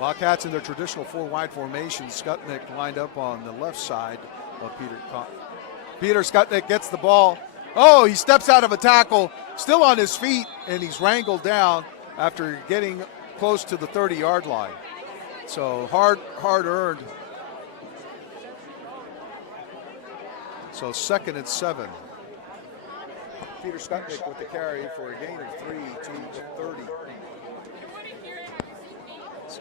Wildcats in their traditional 4-wide formation. Skutnik lined up on the left side of Peter Skutnik gets the ball. Oh, he steps out of a tackle, still on his feet, and he's wrangled down after getting close to the 30-yard line. So hard earned. So 2nd and 7. Peter Skutnik with the carry for a gain of 3 to the 30. So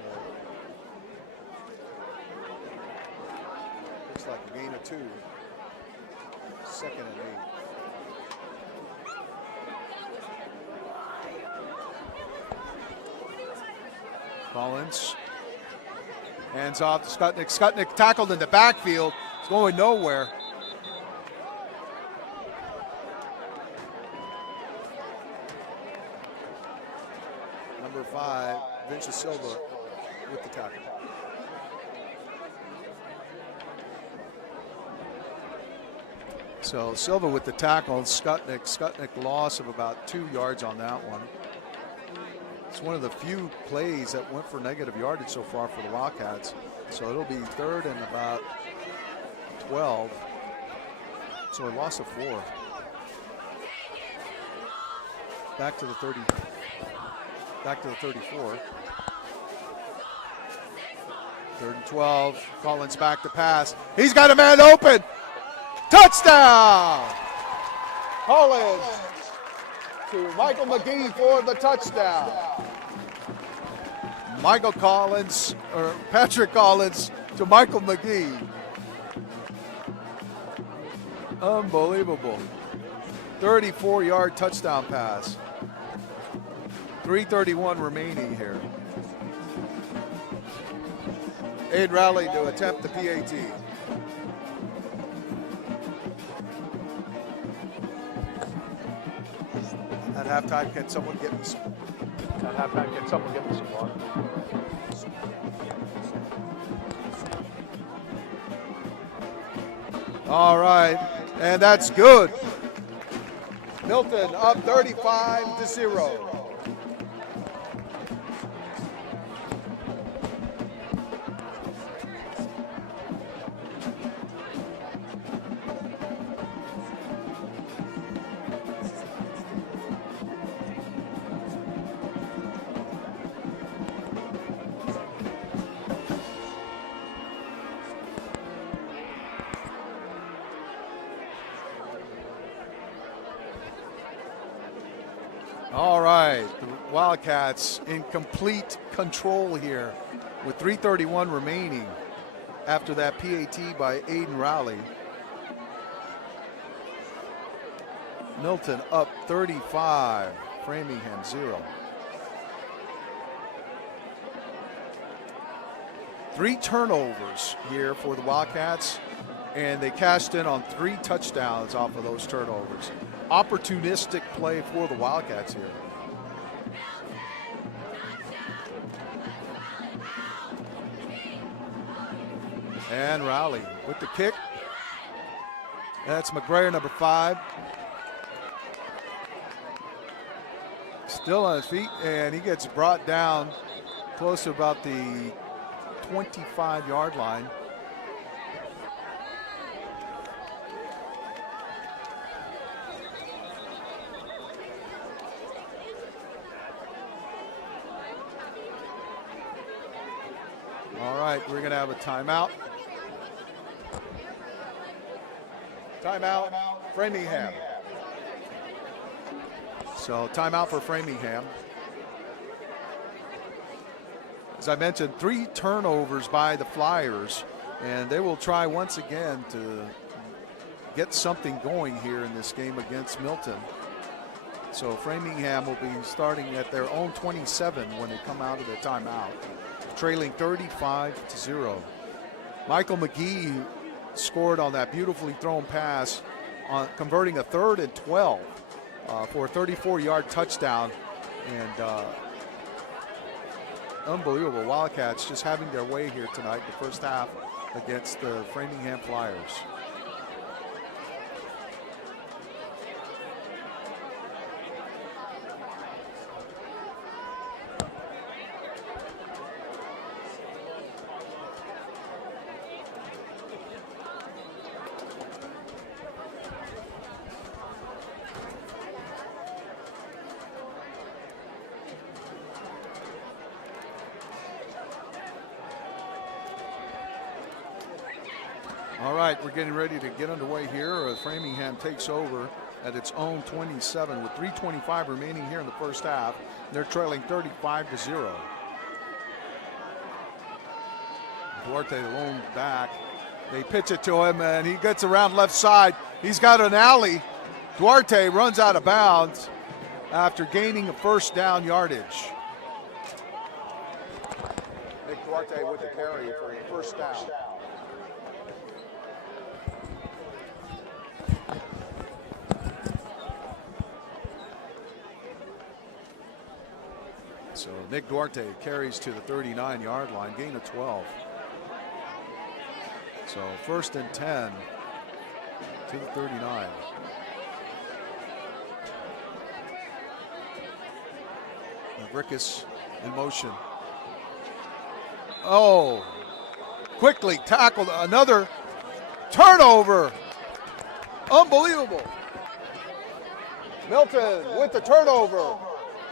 looks like a gain of 2. 2nd and 8. Collins hands off to Skutnik. Skutnik tackled in the backfield. It's going nowhere. Number 5, Vince Silva with the tackle. So Silva with the tackle, and Skutnik loss of about 2 yards on that one. It's one of the few plays that went for negative yardage so far for the Wildcats. So it'll be 3rd and about 12. So a loss of 4. Back to the 30. Back to the 34. 3rd and 12. Collins back to pass. He's got a man open. Touchdown! Collins to Michael McGee for the touchdown. Patrick Collins to Michael McGee. Unbelievable. 34-yard touchdown pass. 3:31 remaining here. Aid Rowley to attempt the PAT. At halftime, can someone get me some? Water? All right, and that's good. Milton up 35-0. All right, the Wildcats in complete control here with 3:31 remaining after that PAT by Aiden Rowley. Milton up 35, Framingham 0. 3 turnovers here for the Wildcats, and they cashed in on 3 touchdowns off of those turnovers. Opportunistic play for the Wildcats here. And Rowley with the kick. That's McGrayer, number 5. Still on his feet, and he gets brought down close to about the 25-yard line. right, we're going to have a timeout. Timeout, Framingham. So timeout for Framingham. As I mentioned, 3 turnovers by the Flyers, and they will try once again to get something going here in this game against Milton. So Framingham will be starting at their own 27 when they come out of the timeout, trailing 35-0. Michael McGee scored on that beautifully thrown pass, converting a 3rd and 12 for a 34-yard touchdown. And unbelievable. Wildcats just having their way here tonight, the first half against the Framingham Flyers. All right, we're getting ready to get underway here. Framingham takes over at its own 27 with 3:25 remaining here in the first half. They're trailing 35-0. Duarte lone back. They pitch it to him, and he gets around left side. He's got an alley. Duarte runs out of bounds after gaining a first down yardage. Nick Duarte with the carry for a first down. So Nick Duarte carries to the 39-yard line, gain of 12. So 1st and 10 to the 39. Rickus in motion. Oh, quickly tackled, another turnover. Unbelievable. Milton with the turnover.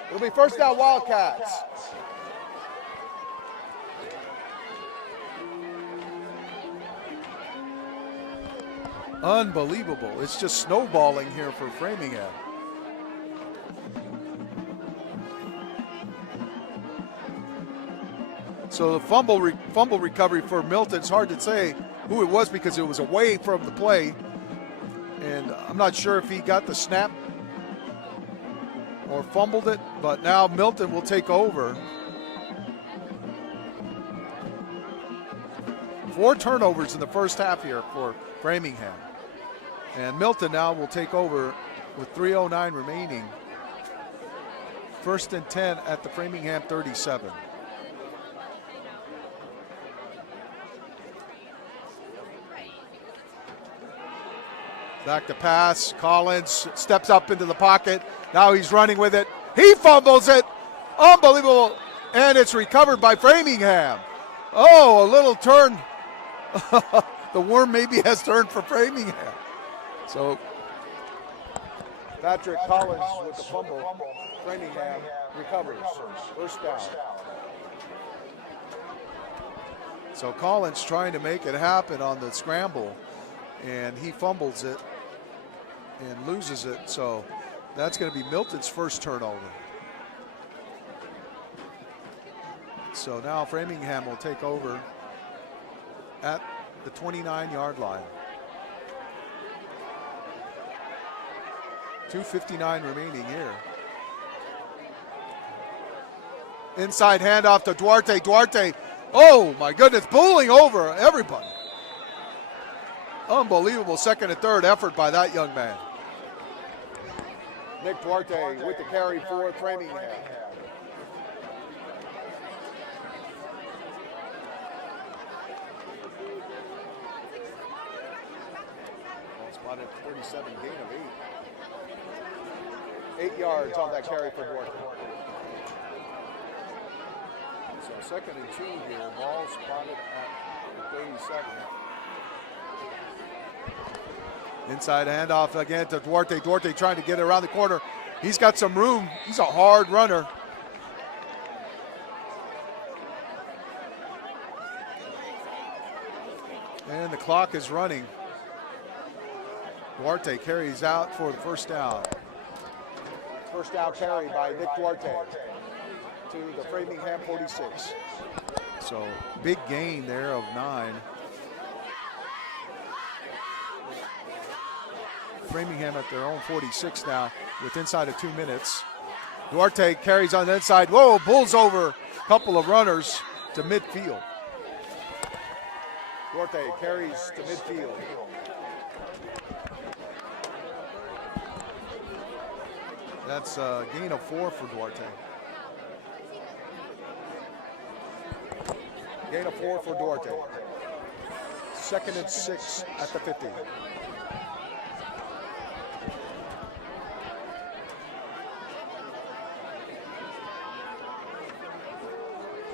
It'll be first down Wildcats. Unbelievable. It's just snowballing here for Framingham. So the fumble recovery for Milton, it's hard to say who it was because it was away from the play. And I'm not sure if he got the snap or fumbled it, but now Milton will take over. 4 turnovers in the first half here for Framingham. And Milton now will take over with 3:09 remaining. 1st and 10 at the Framingham 37. Back to pass. Collins steps up into the pocket. Now he's running with it. He fumbles it. Unbelievable. And it's recovered by Framingham. Oh, a little turn. The worm maybe has turned for Framingham. So Patrick Collins with the fumble. Framingham recovers. First down. So Collins trying to make it happen on the scramble, and he fumbles it and loses it. So that's going to be Milton's first turnover. So now Framingham will take over at the 29-yard line. 2:59 remaining here. Inside handoff to Duarte. Duarte, oh my goodness, bowling over everybody. Unbelievable second and third effort by that young man. Nick Duarte with the carry for Framingham. Well spotted, 37, gain of 8. 8 yards on that carry for Duarte. So 2nd and 2 here, ball spotted at 37. Inside handoff again to Duarte. Duarte trying to get around the corner. He's got some room. He's a hard runner. And the clock is running. Duarte carries out for the first down. First down carry by Nick Duarte to the Framingham 46. So big gain there of 9. Framingham at their own 46 now with inside of 2 minutes. Duarte carries on the inside. Whoa, bulls over a couple of runners to midfield. Duarte carries to midfield. That's a gain of 4 for Duarte. Gain of 4 for Duarte. 2nd and 6 at the 50.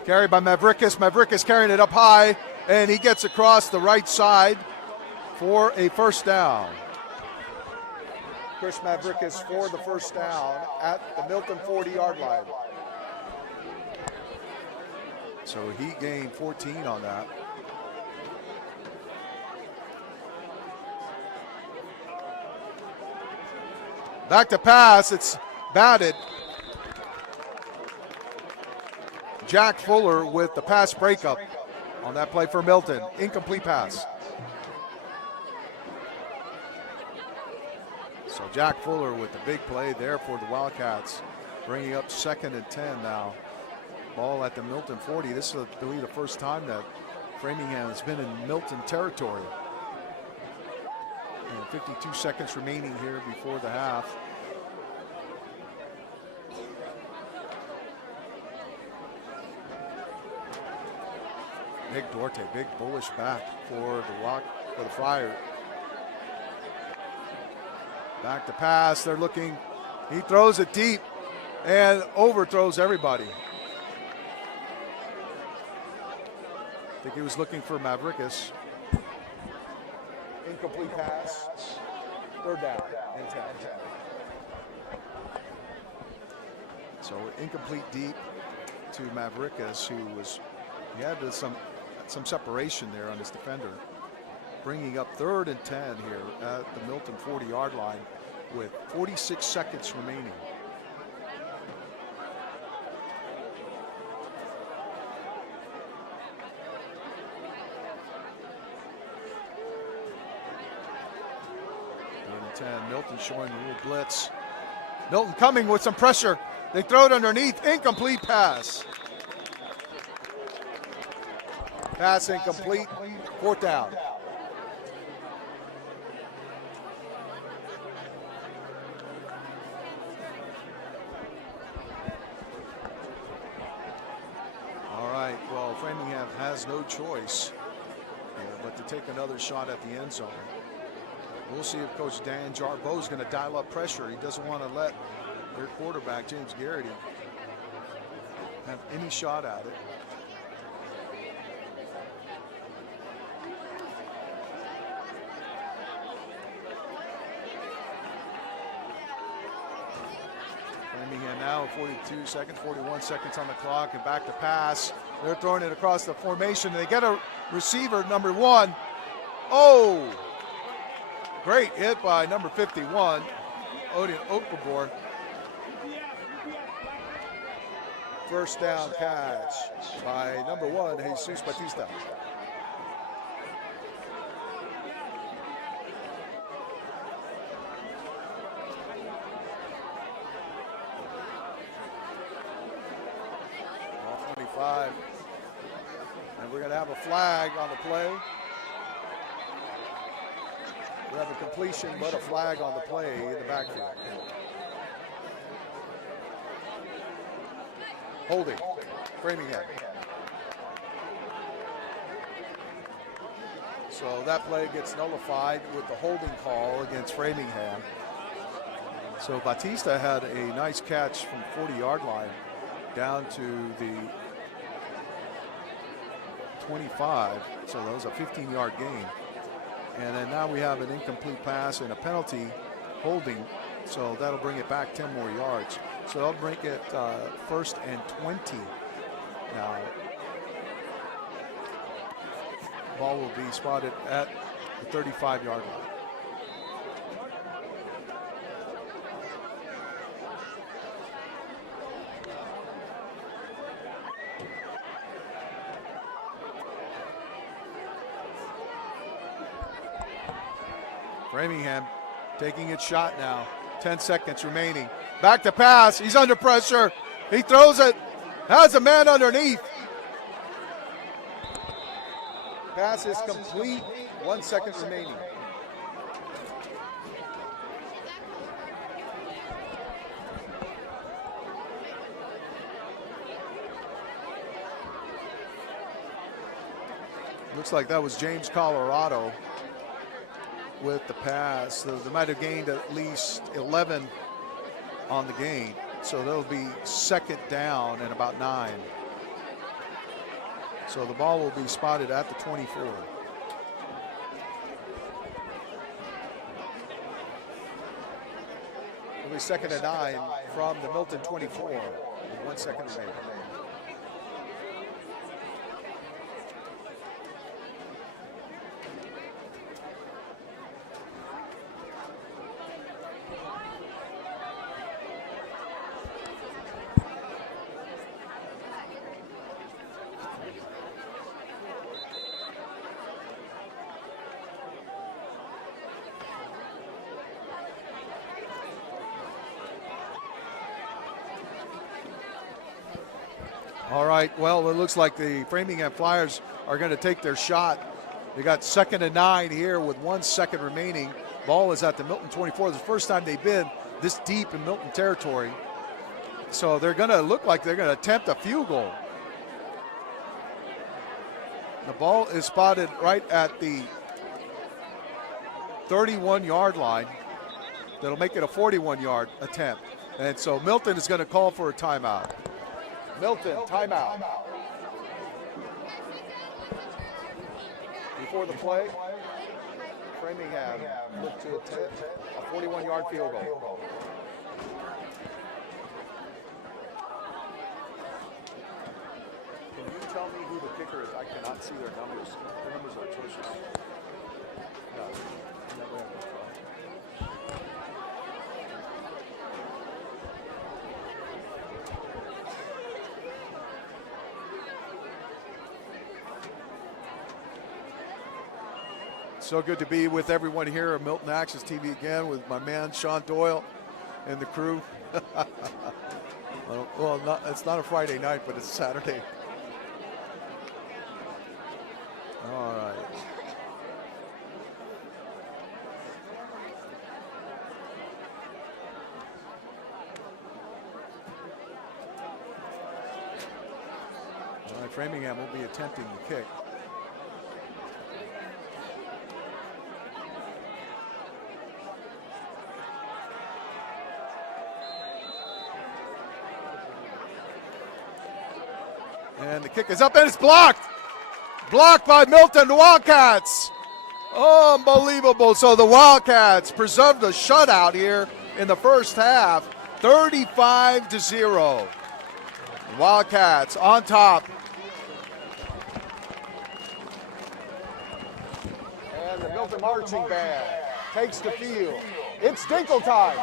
Carried by Mavrikis. Mavrikis carrying it up high, and he gets across the right side for a first down. Chris Mavrikis for the first down at the Milton 40-yard line. So he gained 14 on that. Back to pass, it's batted. Jack Fuller with the pass breakup on that play for Milton. Incomplete pass. So Jack Fuller with the big play there for the Wildcats, bringing up 2nd and 10 now. Ball at the Milton 40. This is, I believe, the first time that Framingham has been in Milton territory. And 52 seconds remaining here before the half. Nick Duarte, big bullish back for the Friar. Back to pass, they're looking, he throws it deep and overthrows everybody. I think he was looking for Mavrikis. Incomplete pass, 3rd down and 10. So incomplete deep to Mavrikis, he had some separation there on his defender. Bringing up 3rd and 10 here at the Milton 40-yard line with 46 seconds remaining. Third and 10, Milton showing a little blitz. Milton coming with some pressure. They throw it underneath, incomplete pass. Pass incomplete, 4th down. All right, well, Framingham has no choice but to take another shot at the end zone. We'll see if Coach Dan Jarboe is going to dial up pressure. He doesn't want to let their quarterback, James Garrity, have any shot at it. Framingham now 42 seconds, 41 seconds on the clock, and back to pass. They're throwing it across the formation. They get a receiver, number 1. Oh, great hit by number 51, Odin Okpabor. First down catch by number 1, Jesus Batista. And we're going to have a flag on the play. We have a completion, but a flag on the play in the backfield. Holding, Framingham. So that play gets nullified with the holding call against Framingham. So Batista had a nice catch from 40-yard line down to the 25, so that was a 15-yard gain. And then now we have an incomplete pass and a penalty holding, so that'll bring it back 10 more yards. So that'll bring it 1st and 20 now. Ball will be spotted at the 35-yard line. Framingham taking its shot now. 10 seconds remaining. Back to pass. He's under pressure. He throws it. Has a man underneath. Pass is complete. 1 second remaining. Looks like that was James Colorado with the pass. So they might have gained at least 11 on the gain. So that'll be second down and about 9. So the ball will be spotted at the 24. It'll be second and 9 from the Milton 24 with 1 second remaining. All right, well, it looks like the Framingham Flyers are going to take their shot. They got second and 9 here with 1 second remaining. Ball is at the Milton 24. It's the first time they've been this deep in Milton territory. So they're going to look like they're going to attempt a field goal. The ball is spotted right at the 31-yard line. That'll make it a 41-yard attempt. And so Milton is going to call for a timeout. Milton, timeout. Before the play, Framingham looked to attempt a 41-yard field goal. Can you tell me who the kicker is? I cannot see their numbers. Their numbers are atrocious. No, never have to try. So good to be with everyone here at Milton Access TV again with my man Sean Doyle and the crew. Well, it's not a Friday night, but it's Saturday. All right. All right, Framingham will be attempting the kick. And the kick is up and it's blocked. Blocked by Milton Wildcats. Oh, unbelievable. So the Wildcats preserved the shutout here in the first half. 35-0. Wildcats on top. And the Milton marching band takes the field. It's Dinkle time.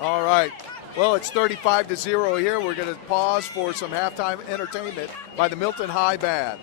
All right. Well, it's 35-0 here. We're going to pause for some halftime entertainment by the Milton High Band.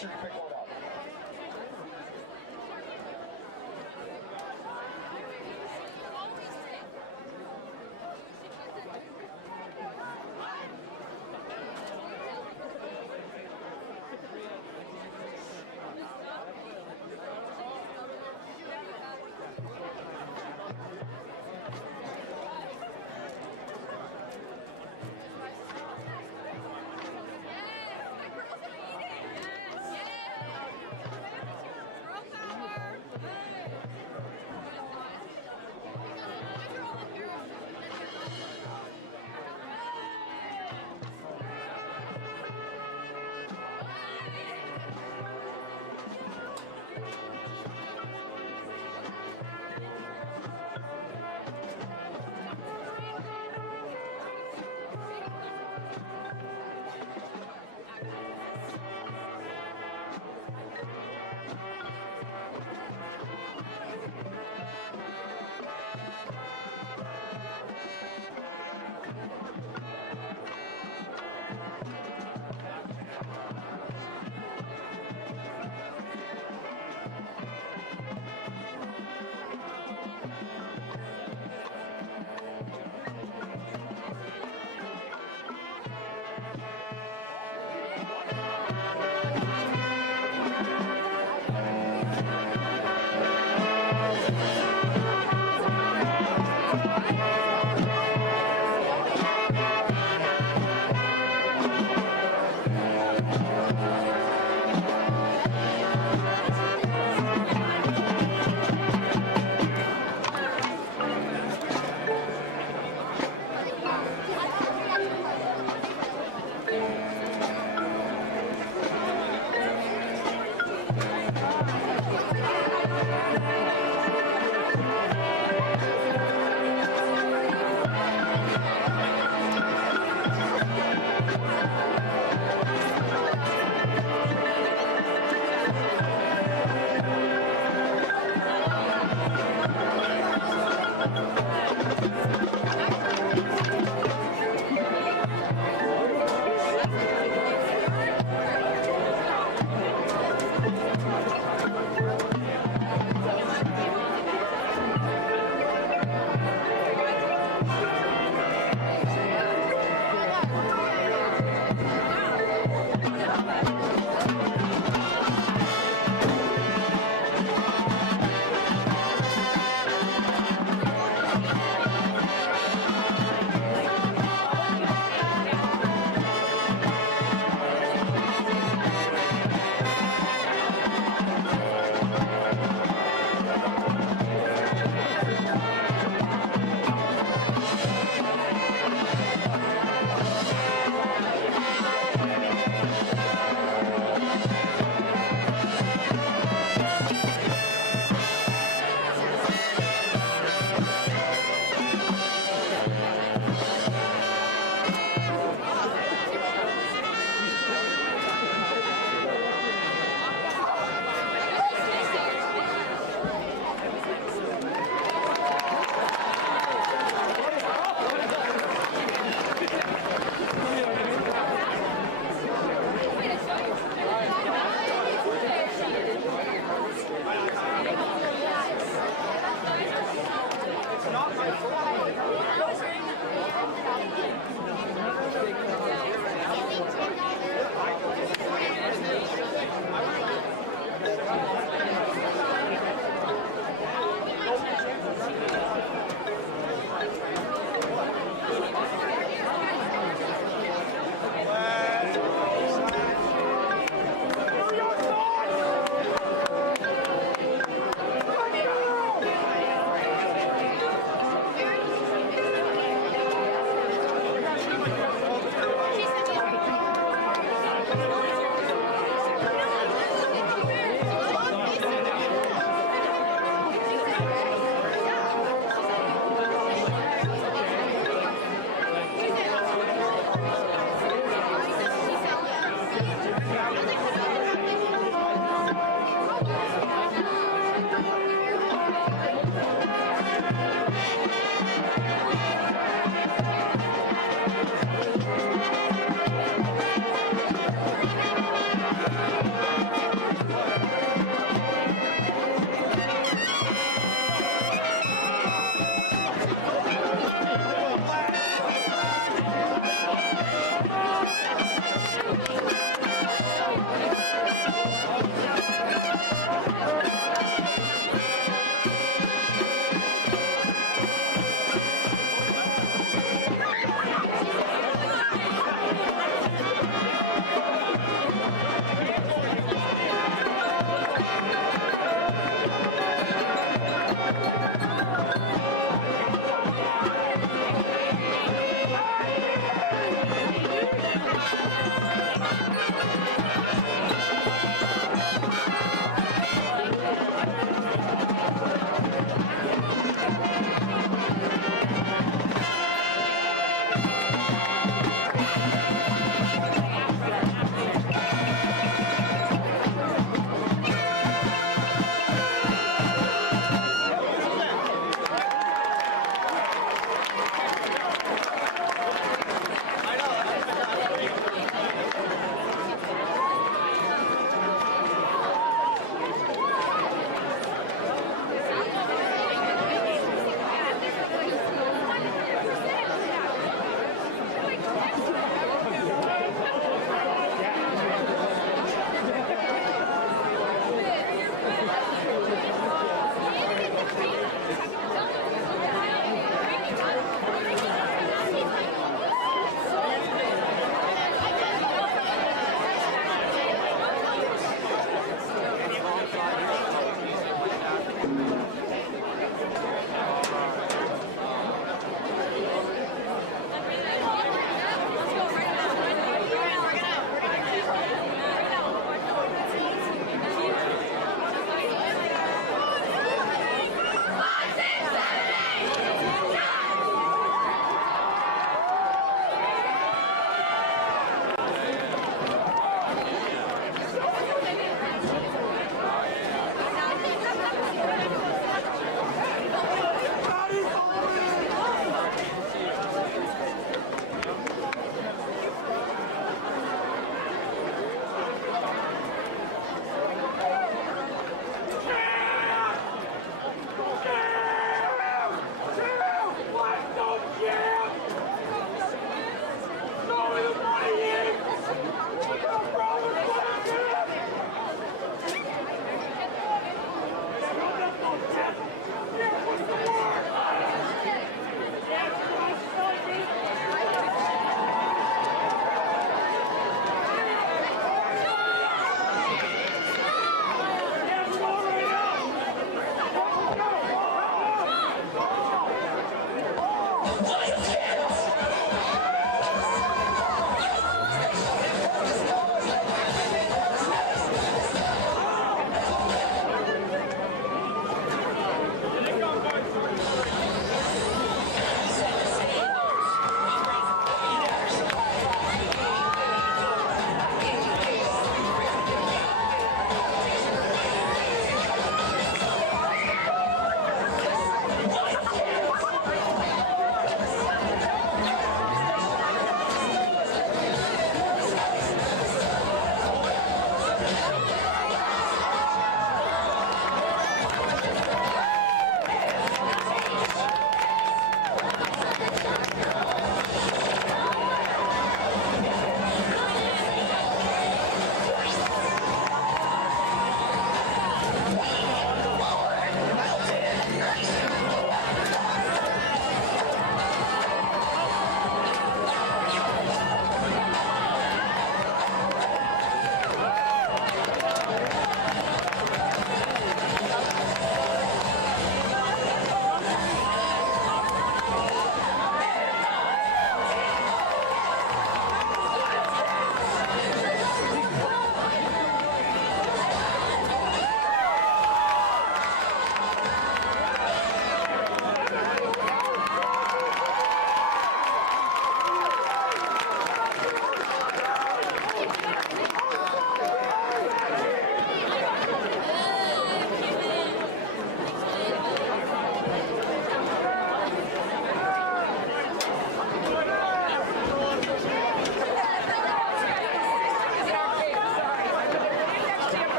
sure you pick one up.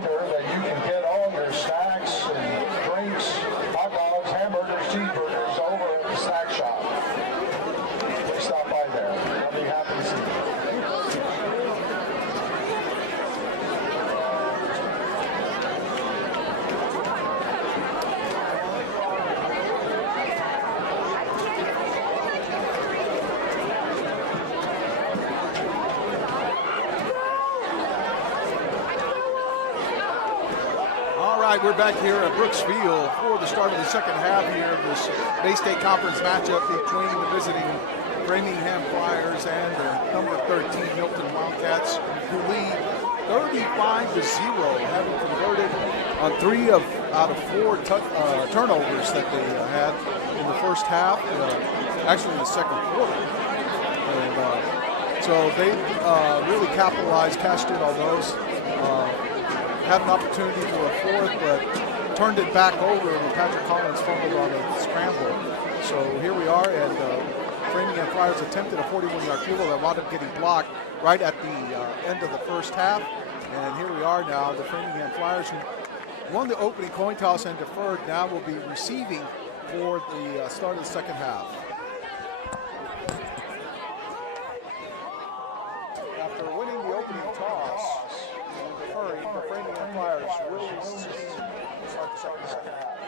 reminder that you can get all your snacks and drinks, hot dogs, hamburgers, cheeseburgers over at the snack shop. Please stop by there. I'll be happy to see you. We're back here at Brooks Field for the start of the second half here of this Bay State Conference matchup between the visiting Framingham Flyers and the number 13 Milton Wildcats, who lead 35-0, having converted on 3 out of 4 turnovers that they had in the first half, actually in the second quarter. And so they really capitalized, cashed in on those. Had an opportunity for a fourth, but turned it back over when Patrick Collins fumbled on a scramble. So here we are, and Framingham Flyers attempted a 41-yard field goal that wound up getting blocked right at the end of the first half. And here we are now, the Framingham Flyers, who won the opening coin toss and deferred, now will be receiving for the start of the second half. After winning the opening toss, the Framingham Flyers will start the second half.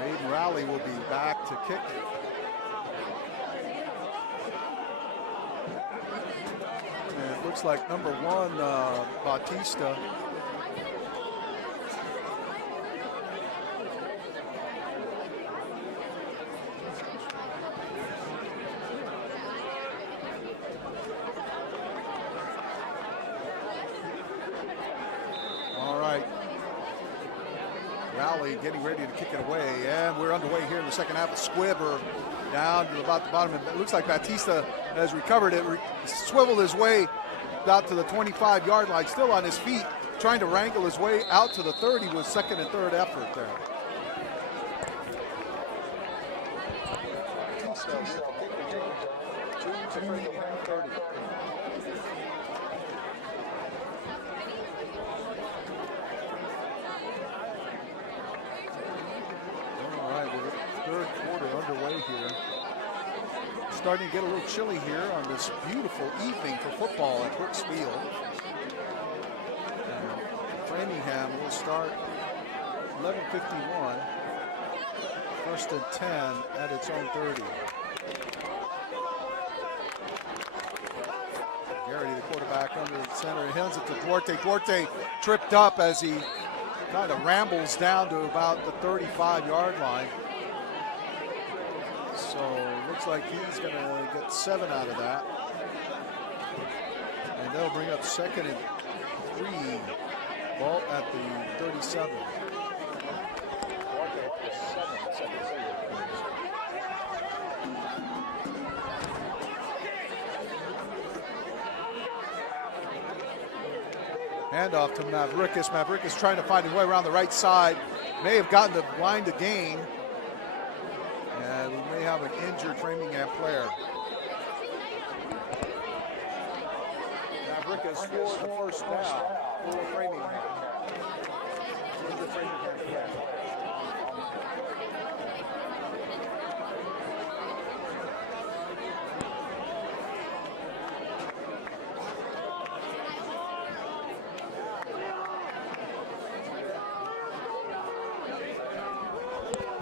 Maiden Rowley will be back to kick. And it looks like number 1, Bautista. Getting ready to kick it away, and we're underway here in the second half. Squibber down to about the bottom. It looks like Batista has recovered it, swiveled his way out to the 25-yard line, still on his feet, trying to wrangle his way out to the 30 with second and third effort there. Batista will kick the 30. Third quarter underway here. Starting to get a little chilly here on this beautiful evening for football at Brooks Field. Framingham will start 11:51. First and 10 at its own 30. Garrity, the quarterback, under the center. He hands it to Duarte. Duarte tripped up as he kind of rambles down to about the 35-yard line. So looks like he's going to get 7 out of that. And they'll bring up second and 3. Ball at the 37. Handoff to Mavrikis. Mavrikis trying to find his way around the right side. May have gotten the line to gain. And we may have an injured Framingham player. Mavrikis scored the first down for Framingham.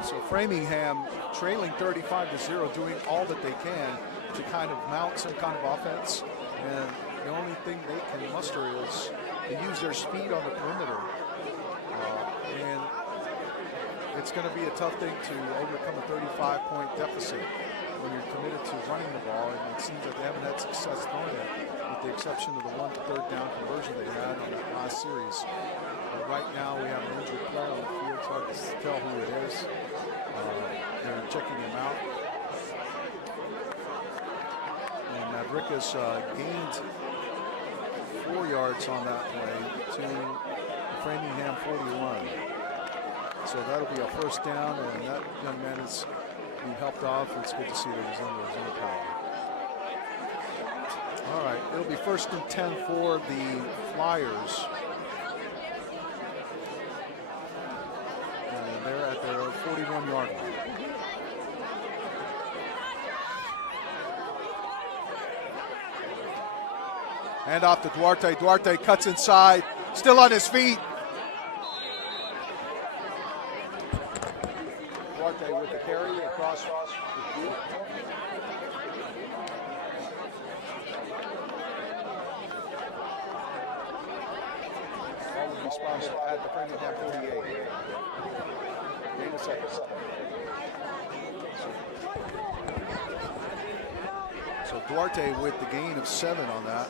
So Framingham trailing 35-0, doing all that they can to kind of mount some kind of offense. And the only thing they can muster is to use their speed on the perimeter. And it's going to be a tough thing to overcome a 35-point deficit when you're committed to running the ball. And it seems like they haven't had success throwing it, with the exception of the 1 third down conversion they had on that last series. But right now we have an injured player on the field. It's hard to tell who it is. They're checking him out. And Mavrikis gained 4 yards on that play to the Framingham 41. So that'll be a first down, and that young man is being helped off. It's good to see that he's under his own power. All right, it'll be 1st and 10 for the Flyers. And they're at their 41-yard line. Hand off to Duarte. Duarte cuts inside, still on his feet. Duarte with the carry across. Ball will be spotted at the Framingham 48. Gain a second. So Duarte with the gain of 7 on that.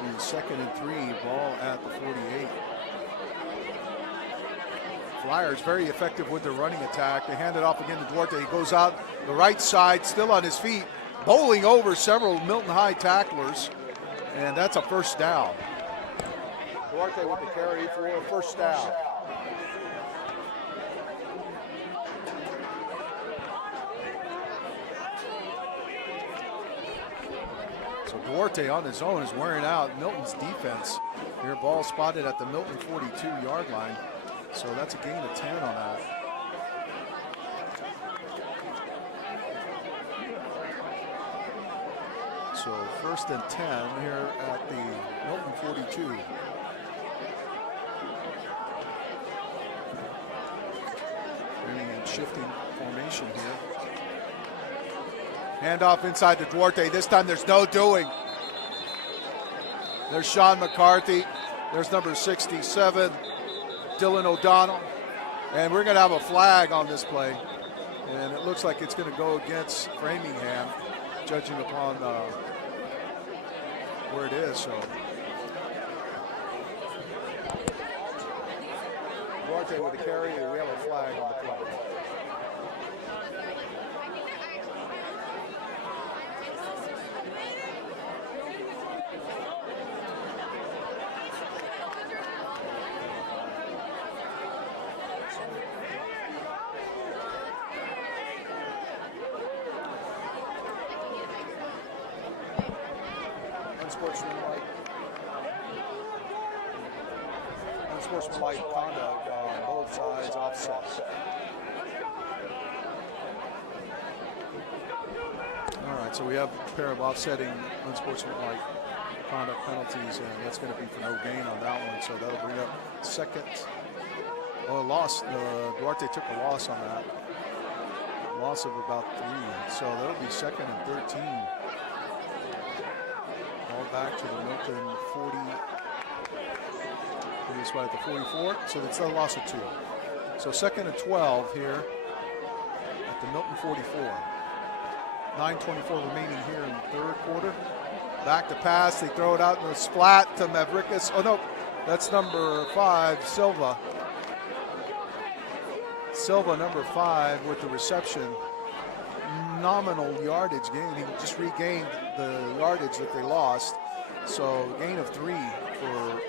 And 2nd and 3, ball at the 48. Flyers very effective with their running attack. They hand it off again to Duarte. He goes out the right side, still on his feet, bowling over several Milton High tacklers, and that's a 1st down. Duarte with the carry for a 1st down. So Duarte on his own is wearing out Milton's defense. Here, ball spotted at the Milton 42-yard line. So that's a gain of 10 on that. So 1st and 10 here at the Milton 42. Bringing in shifting formation here. Handoff inside to Duarte. This time there's no doing. There's Sean McCarthy. There's number 67, Dylan O'Donnell. And we're going to have a flag on this play. And it looks like it's going to go against Framingham, judging upon where it is. So Duarte with the carry, and we have a flag on the play. Unsportsmanlike conduct on both sides, offset. All right, so we have a pair of offsetting unsportsmanlike conduct penalties, and that's going to be for no gain on that one. So that'll bring up 2nd. Oh, loss. Duarte took a loss on that. Loss of about 3. So that'll be 2nd and 13. Ball back to the Milton 40. This spot at the 44, so that's a loss of 2. So 2nd and 12 here at the Milton 44. 9:24 remaining here in the 3rd quarter. Back to pass, they throw it out in the splat to Mavrikis. Oh no, that's number 5, Silva. Silva, number 5, with the reception. Nominal yardage gain. He just regained the yardage that they lost. So gain of 3 for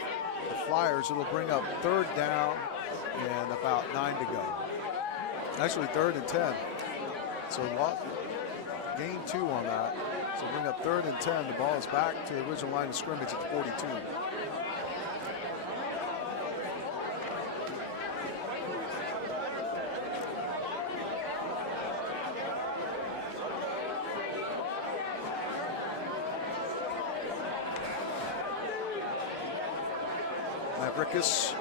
the Flyers. It'll bring up 3rd down and about 9 to go. Actually 3rd and 10. So gain 2 on that. So bring up 3rd and 10. The ball is back to the original line of scrimmage at the 42. Mavrikis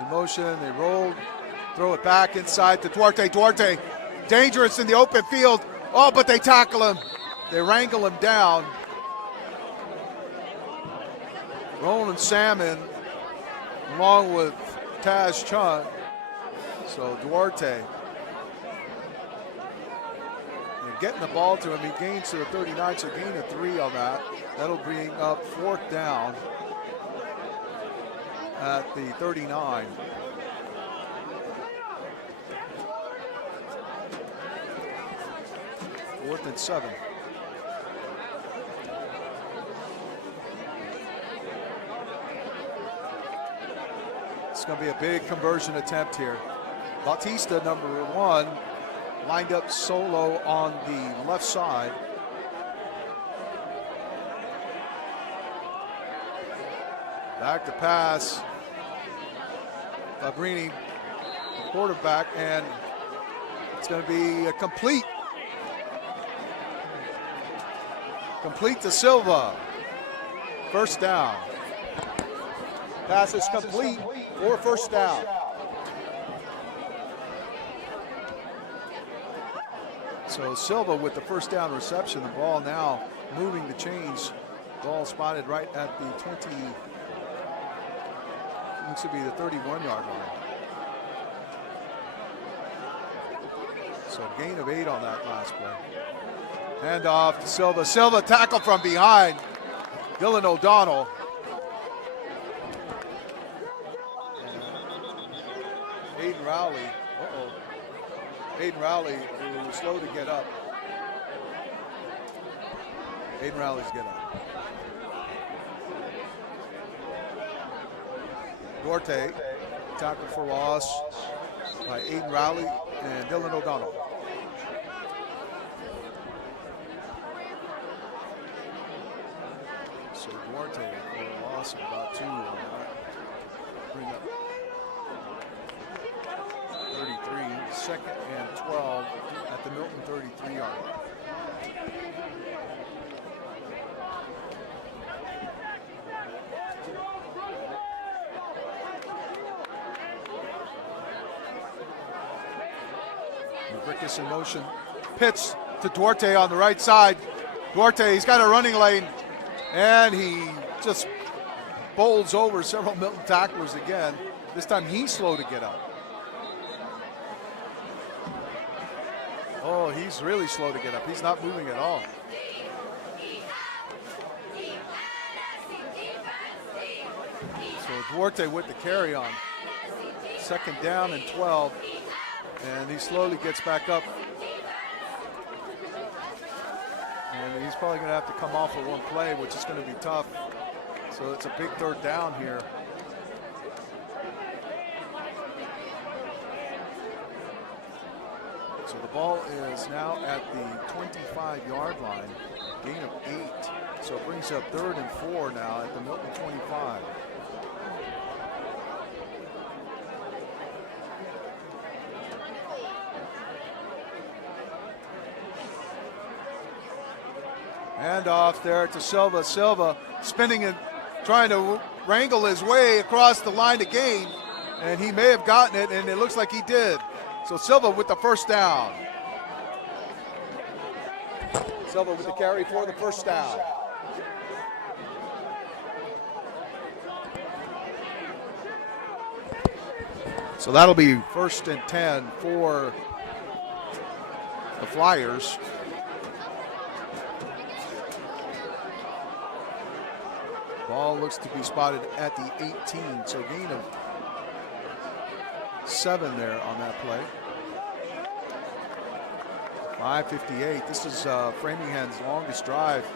in motion, they roll, throw it back inside to Duarte. Duarte, dangerous in the open field. Oh, but they tackle him. They wrangle him down. Roland Salmon, along with Taz Chun. So Duarte, getting the ball to him. He gains to the 39, so gain of 3 on that. That'll bring up 4th down at the 39. Fourth and 7. It's going to be a big conversion attempt here. Bautista, number 1, lined up solo on the left side. Back to pass. Fabrini, the quarterback, and it's going to be a complete to Silva. First down. Pass is complete for first down. So Silva with the first down reception. The ball now moving the chains. Ball spotted right at the 20, looks to be the 31-yard line. So gain of 8 on that last play. Hand off to Silva. Silva tackle from behind. Dylan O'Donnell. Aiden Rowley. Aiden Rowley, who was slow to get up. Aiden Rowley's get up. Duarte, tackle for loss by Aiden Rowley and Dylan O'Donnell. So Duarte for a loss of about 2. Bring up 33, second and 12 at the Milton 33-yard line. Rickus in motion. Pitch to Duarte on the right side. Duarte, he's got a running lane, and he just bowls over several Milton tacklers again. This time he's slow to get up. Oh, he's really slow to get up. He's not moving at all. So Duarte with the carry on. Second down and 12. And he slowly gets back up. And he's probably going to have to come off for one play, which is going to be tough. So it's a big third down here. So the ball is now at the 25-yard line, gain of 8. So it brings up 3rd and 4 now at the Milton 25. Hand off there to Silva. Silva spinning and trying to wrangle his way across the line to gain. And he may have gotten it, and it looks like he did. So Silva with the first down. Silva with the carry for the first down. So that'll be 1st and 10 for the Flyers. Ball looks to be spotted at the 18, so gain of 7 there on that play. 5:58. This is Framingham's longest drive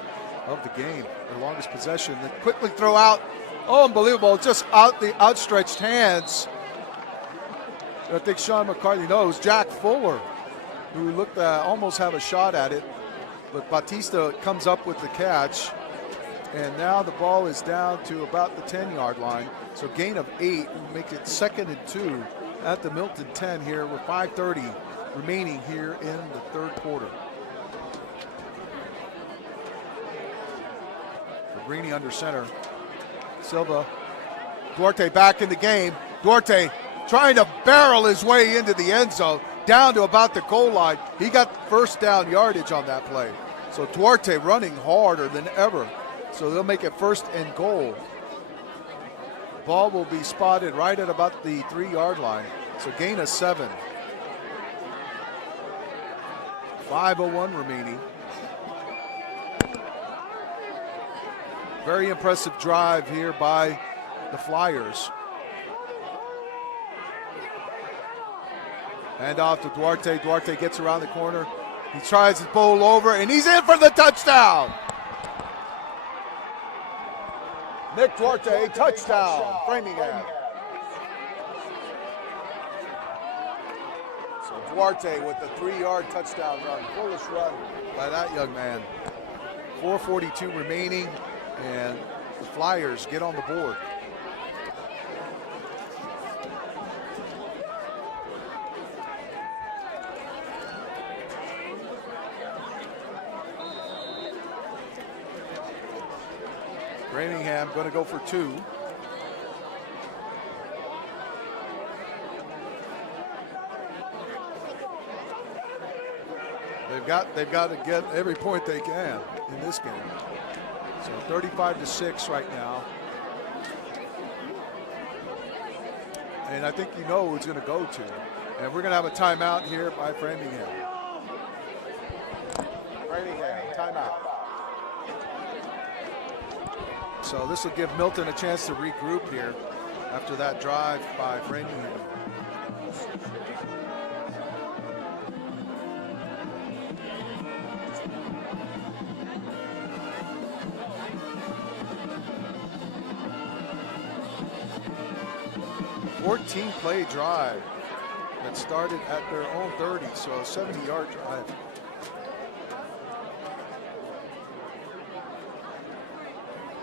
of the game, their longest possession. They quickly throw out. Oh, unbelievable! Just out the outstretched hands. I think Sean McCarthy knows. Jack Fuller, who looked almost have a shot at it, but Batista comes up with the catch. And now the ball is down to about the 10-yard line. So gain of 8 will make it 2nd and 2 at the Milton 10 here with 5:30 remaining here in the 3rd quarter. Fabrini under center. Silva. Duarte back in the game. Duarte trying to barrel his way into the end zone down to about the goal line. He got first down yardage on that play. So Duarte running harder than ever. So they'll make it 1st and goal. Ball will be spotted right at about the 3-yard line. So gain of 7. 5:01 remaining. Very impressive drive here by the Flyers. Hand off to Duarte. Duarte gets around the corner. He tries to bowl over, and he's in for the touchdown. Nick Duarte, touchdown, Framingham. So Duarte with the 3-yard touchdown run. Foolish run by that young man. 4:42 remaining, and the Flyers get on the board. Framingham going to go for 2. They've got to get every point they can in this game. So 35-6 right now. And I think you know who it's going to go to. And we're going to have a timeout here by Framingham. Framingham, timeout. So this will give Milton a chance to regroup here after that drive by Framingham. Play drive that started at their own 30, so a 70-yard drive.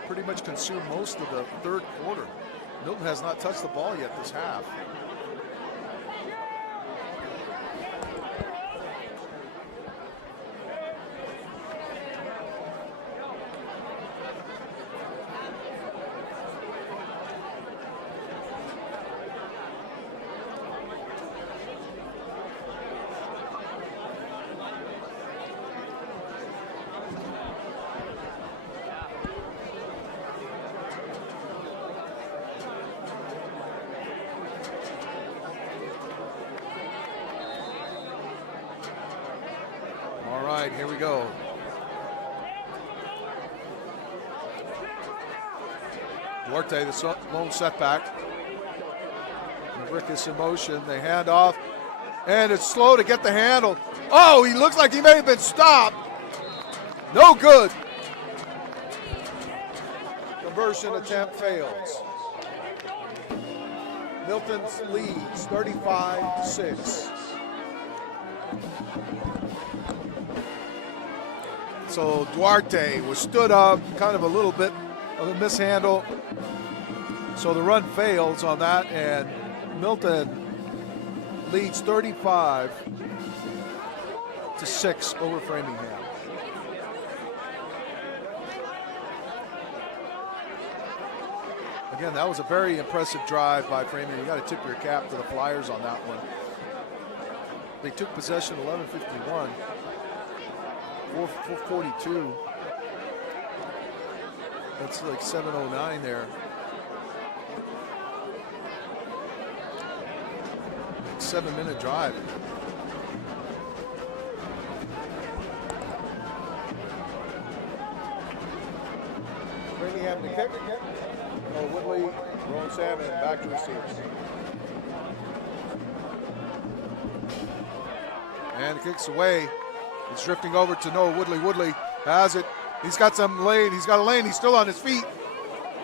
Pretty much consumed most of the third quarter. Milton has not touched the ball yet this half. Here we go. Duarte, the lone setback. Ricketts in motion. They hand off, and it's slow to get the handle. Oh, he looks like he may have been stopped. No good. Conversion attempt fails. Milton leads 35-6. So Duarte was stood up, kind of a little bit of a mishandle. So the run fails on that, and Milton leads 35-6 over Framingham. Again, that was a very impressive drive by Framingham. You got to tip your cap to the Flyers on that one. They took possession 11:51. 4:42. That's like 7:09 there. 7-minute drive. Framingham to kick. Oh, Woodley, Ron Salmon back to receive. And the kick's away. It's drifting over to Noah Woodley. Woodley has it. He's got some lane. He's got a lane. He's still on his feet.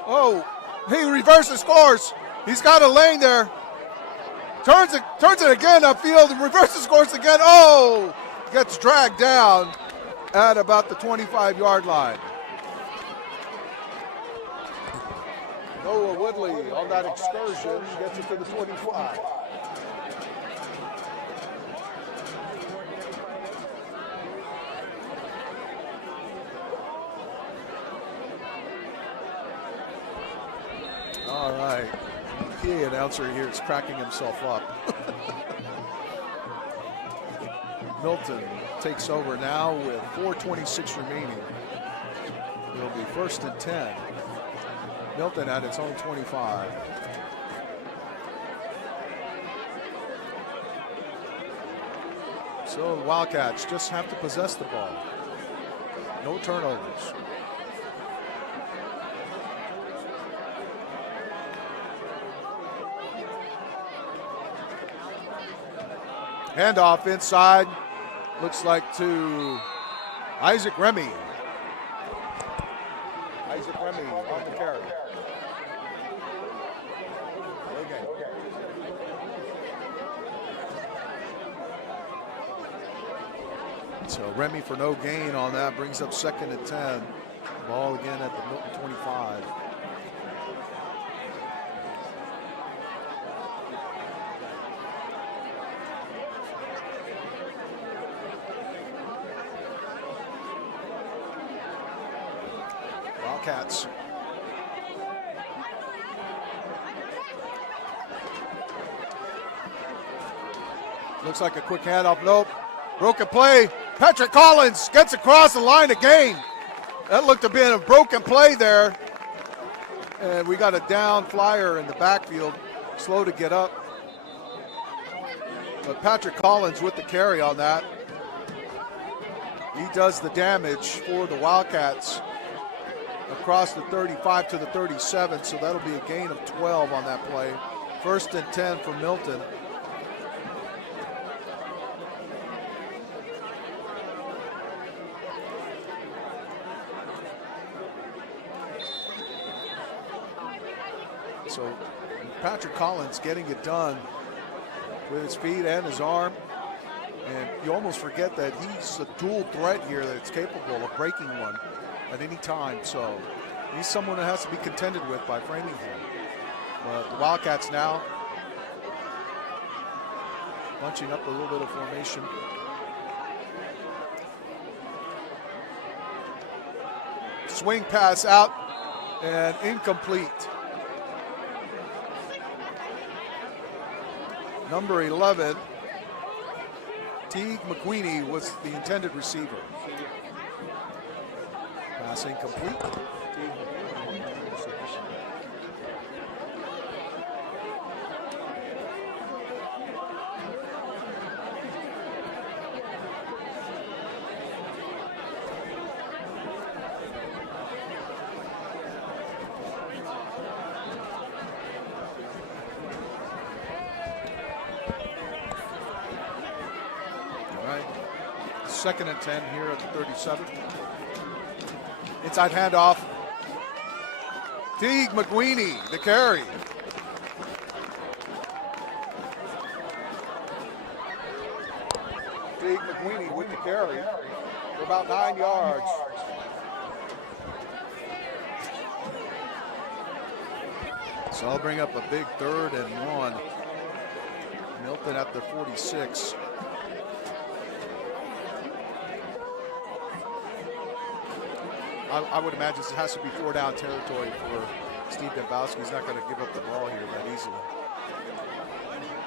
Oh, he reverses course. He's got a lane there. Turns it again upfield and reverses course again. Oh, gets dragged down at about the 25-yard line. Noah Woodley on that excursion gets it to the 25. All right, the PA announcer here is cracking himself up. Milton takes over now with 4:26 remaining. It'll be 1st and 10. Milton at its own 25. So the Wildcats just have to possess the ball. No turnovers. Handoff inside, looks like to Isaac Remy. Isaac Remy on the carry. So Remy for no gain on that, brings up 2nd and 10. Ball again at the Milton 25. Wildcats. Looks like a quick handoff. Nope. Broken play. Patrick Collins gets across the line again. That looked to be a broken play there. And we got a down flyer in the backfield. Slow to get up. But Patrick Collins with the carry on that. He does the damage for the Wildcats across the 35 to the 37. So that'll be a gain of 12 on that play. 1st and 10 for Milton. So Patrick Collins getting it done with his feet and his arm. And you almost forget that he's a dual threat here that's capable of breaking one at any time. So he's someone that has to be contended with by Framingham. But the Wildcats now bunching up a little bit of formation. Swing pass out and incomplete. Number 11, Teague McQueenie was the intended receiver. Pass incomplete. Second and 10 here at the 37. Inside handoff. Teague McQueenie, the carry. Teague McQueenie with the carry for about 9 yards. So I'll bring up a big 3rd and 1. Milton at the 46. I would imagine this has to be 4-down territory for Steve Dembowski. He's not going to give up the ball here that easily.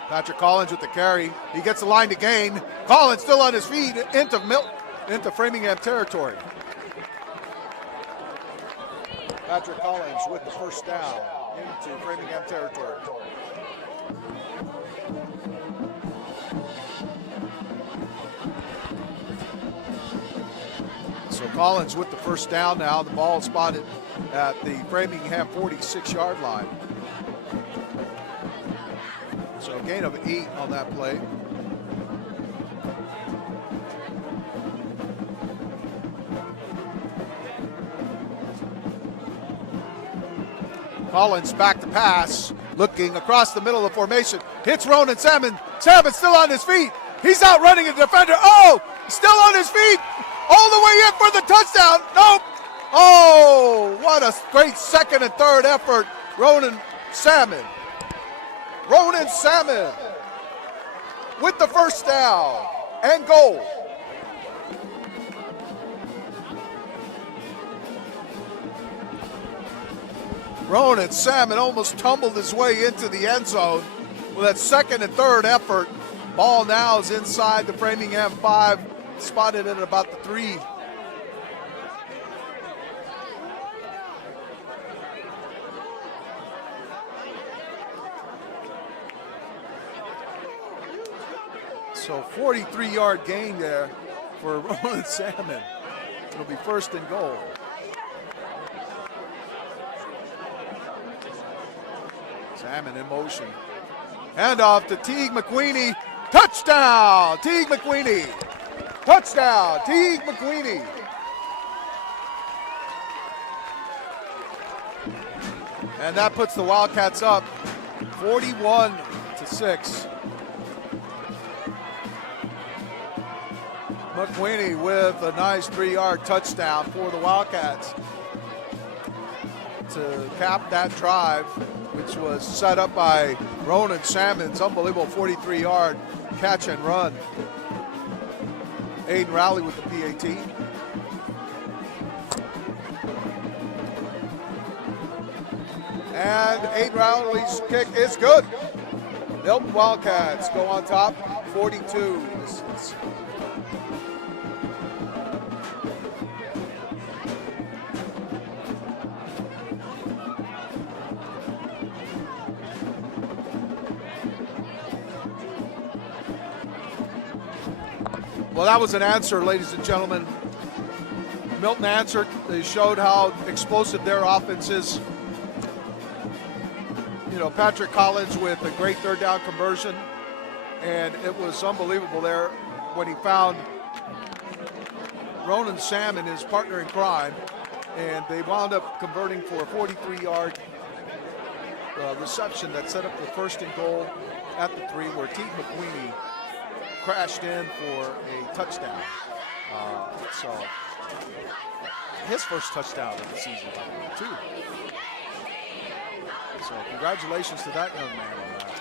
Patrick Collins with the carry. He gets the line to gain. Collins still on his feet into Framingham territory. Patrick Collins with the 1st down into Framingham territory. So Collins with the 1st down now. The ball spotted at the Framingham 46-yard line. So a gain of 8 on that play. Collins back to pass, looking across the middle of the formation. Hits Ronan Salmon. Salmon still on his feet. He's out running a defender. Oh, still on his feet. All the way in for the touchdown. Nope. Oh, what a great 2nd and 3rd effort. Ronan Salmon. Ronan Salmon with the 1st down and goal. Ronan Salmon almost tumbled his way into the end zone with that 2nd and 3rd effort. Ball now is inside the Framingham 5. Spotted at about the 3. So 43-yard gain there for Roland Salmon. It'll be 1st and goal. Salmon in motion. Handoff to Teague McQueenie. Touchdown, Teague McQueenie. Touchdown, Teague McQueenie. And that puts the Wildcats up 41-6. McQueenie with a nice 3-yard touchdown for the Wildcats to cap that drive, which was set up by Ronan Salmon's unbelievable 43-yard catch and run. Aiden Rowley with the PAT. And Aiden Rowley's kick is good. Milton Wildcats go on top, 42. Well, that was an answer, ladies and gentlemen. Milton answered. They showed how explosive their offense is. You know, Patrick Collins with a great third down conversion, and it was unbelievable there when he found Ronan Salmon, his partner in crime, and they wound up converting for a 43-yard reception that set up the 1st and goal at the 3, where Teague McQueenie crashed in for a touchdown. So his first touchdown of the season, too. So congratulations to that young man on that.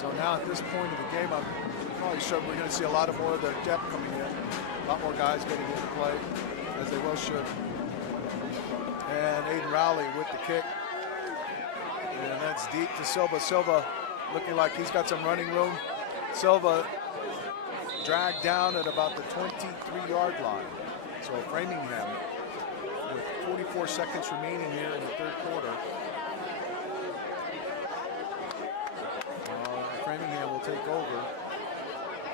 So now at this point of the game, I'm probably sure we're going to see a lot more of the depth coming in. A lot more guys getting into play, as they well should. And Aiden Rowley with the kick. And that's deep to Silva. Silva looking like he's got some running room. Silva dragged down at about the 23-yard line. So Framingham, with 44 seconds remaining here in the 3rd quarter. Framingham will take over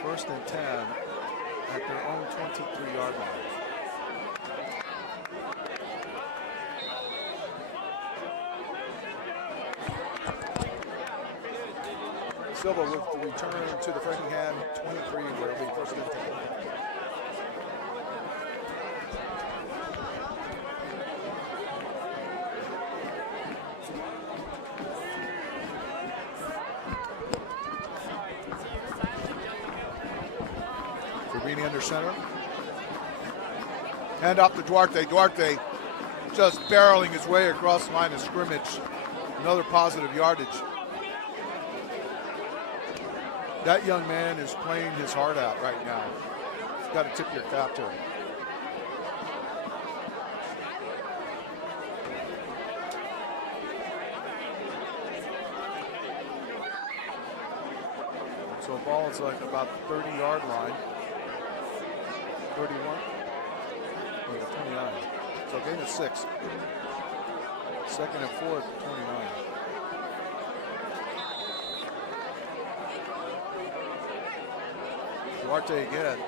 1st and 10 at their own 23-yard line. Silva with the return to the Framingham 23, where it'll be 1st and 10. Fabrini under center. Hand off to Duarte. Duarte just barreling his way across the line of scrimmage. Another positive yardage. That young man is playing his heart out right now. You've got to tip your cap to him. So ball is like about the 30-yard line. 31. Or the 29. So gain of 6. 2nd and 4 at the 29. Duarte again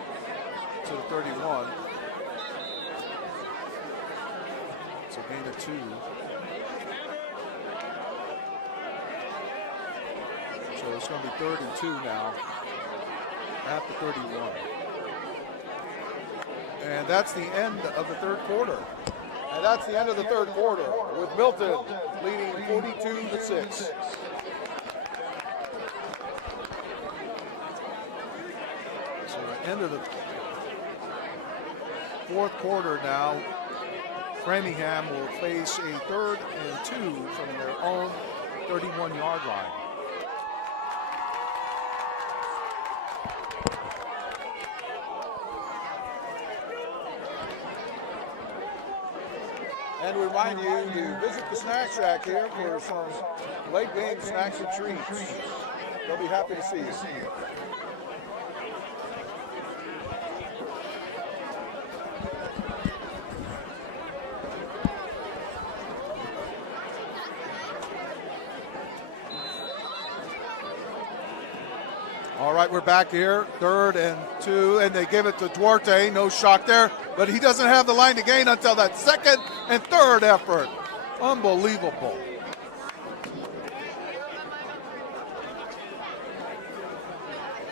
to the 31. So gain of 2. So it's going to be 3rd and 2 now at the 31. And that's the end of the 3rd quarter. And that's the end of the 3rd quarter with Milton leading 42-6. So the end of the 4th quarter now. Framingham will face a 3rd and 2 from their own 31-yard line. And we remind you to visit the snack shack here for some late game snacks and treats. They'll be happy to see you. All right, we're back here, 3rd and 2, and they give it to Duarte. No shock there, but he doesn't have the line to gain until that 2nd and 3rd effort. Unbelievable.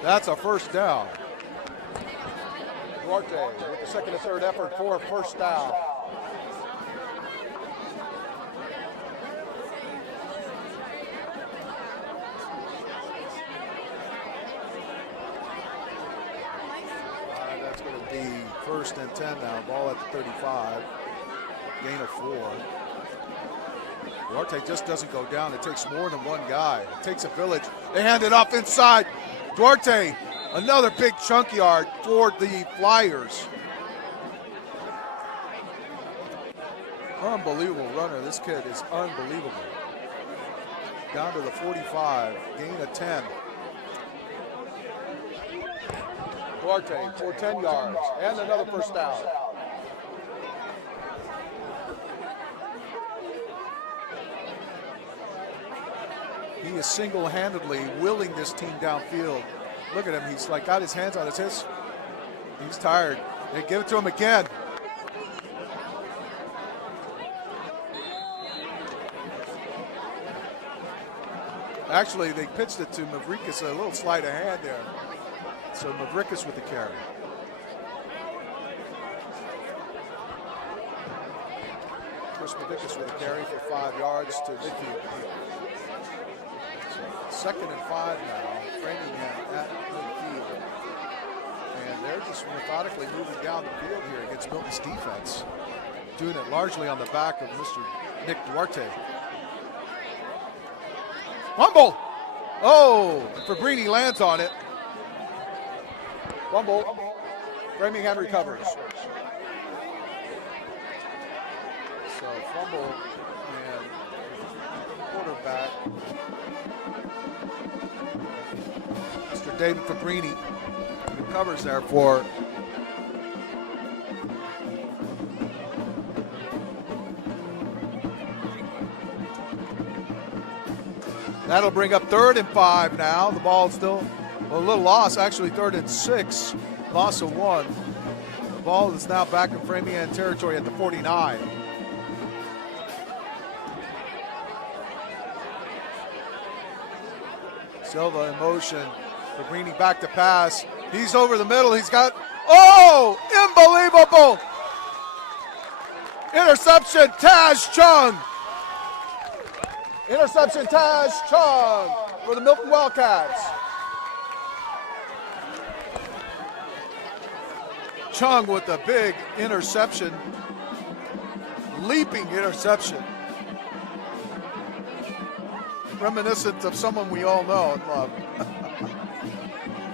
That's a 1st down. Duarte with the 2nd and 3rd effort for a 1st down. going to be 1st and 10 now. Ball at the 35. Gain of 4. Duarte just doesn't go down. It takes more than one guy. It takes a village. They hand it off inside. Duarte, another big chunk yard for the Flyers. Unbelievable runner. This kid is unbelievable. Down to the 45. Gain of 10. Duarte for 10 yards and another first down. He is single-handedly willing this team downfield. Look at him. He's like got his hands on his hips. He's tired. They give it to him again. Actually, they pitched it to Mavrikas, a little sleight of hand there. So Mavrikas with the carry. Chris Mavrikas with a carry for 5 yards to midfield. So 2nd and 5 now. Framingham at midfield. And they're just methodically moving down the field here against Milton's defense. Doing it largely on the back of Mr. Nick Duarte. Fumble! Oh, Fabrini lands on it. Fumble. Framingham recovers. So fumble and quarterback. Mr. David Fabrini recovers there for that'll bring up 3rd and 5 now. The ball's still a little loss, actually 3rd and 6, loss of 1. The ball is now back in Framingham territory at the 49. Silva in motion. Fabrini back to pass. He's over the middle. He's got, oh, unbelievable. Interception, Taj Chung. Interception, Taj Chung for the Milton Wildcats. Chung with a big interception, leaping interception. Reminiscent of someone we all know and love.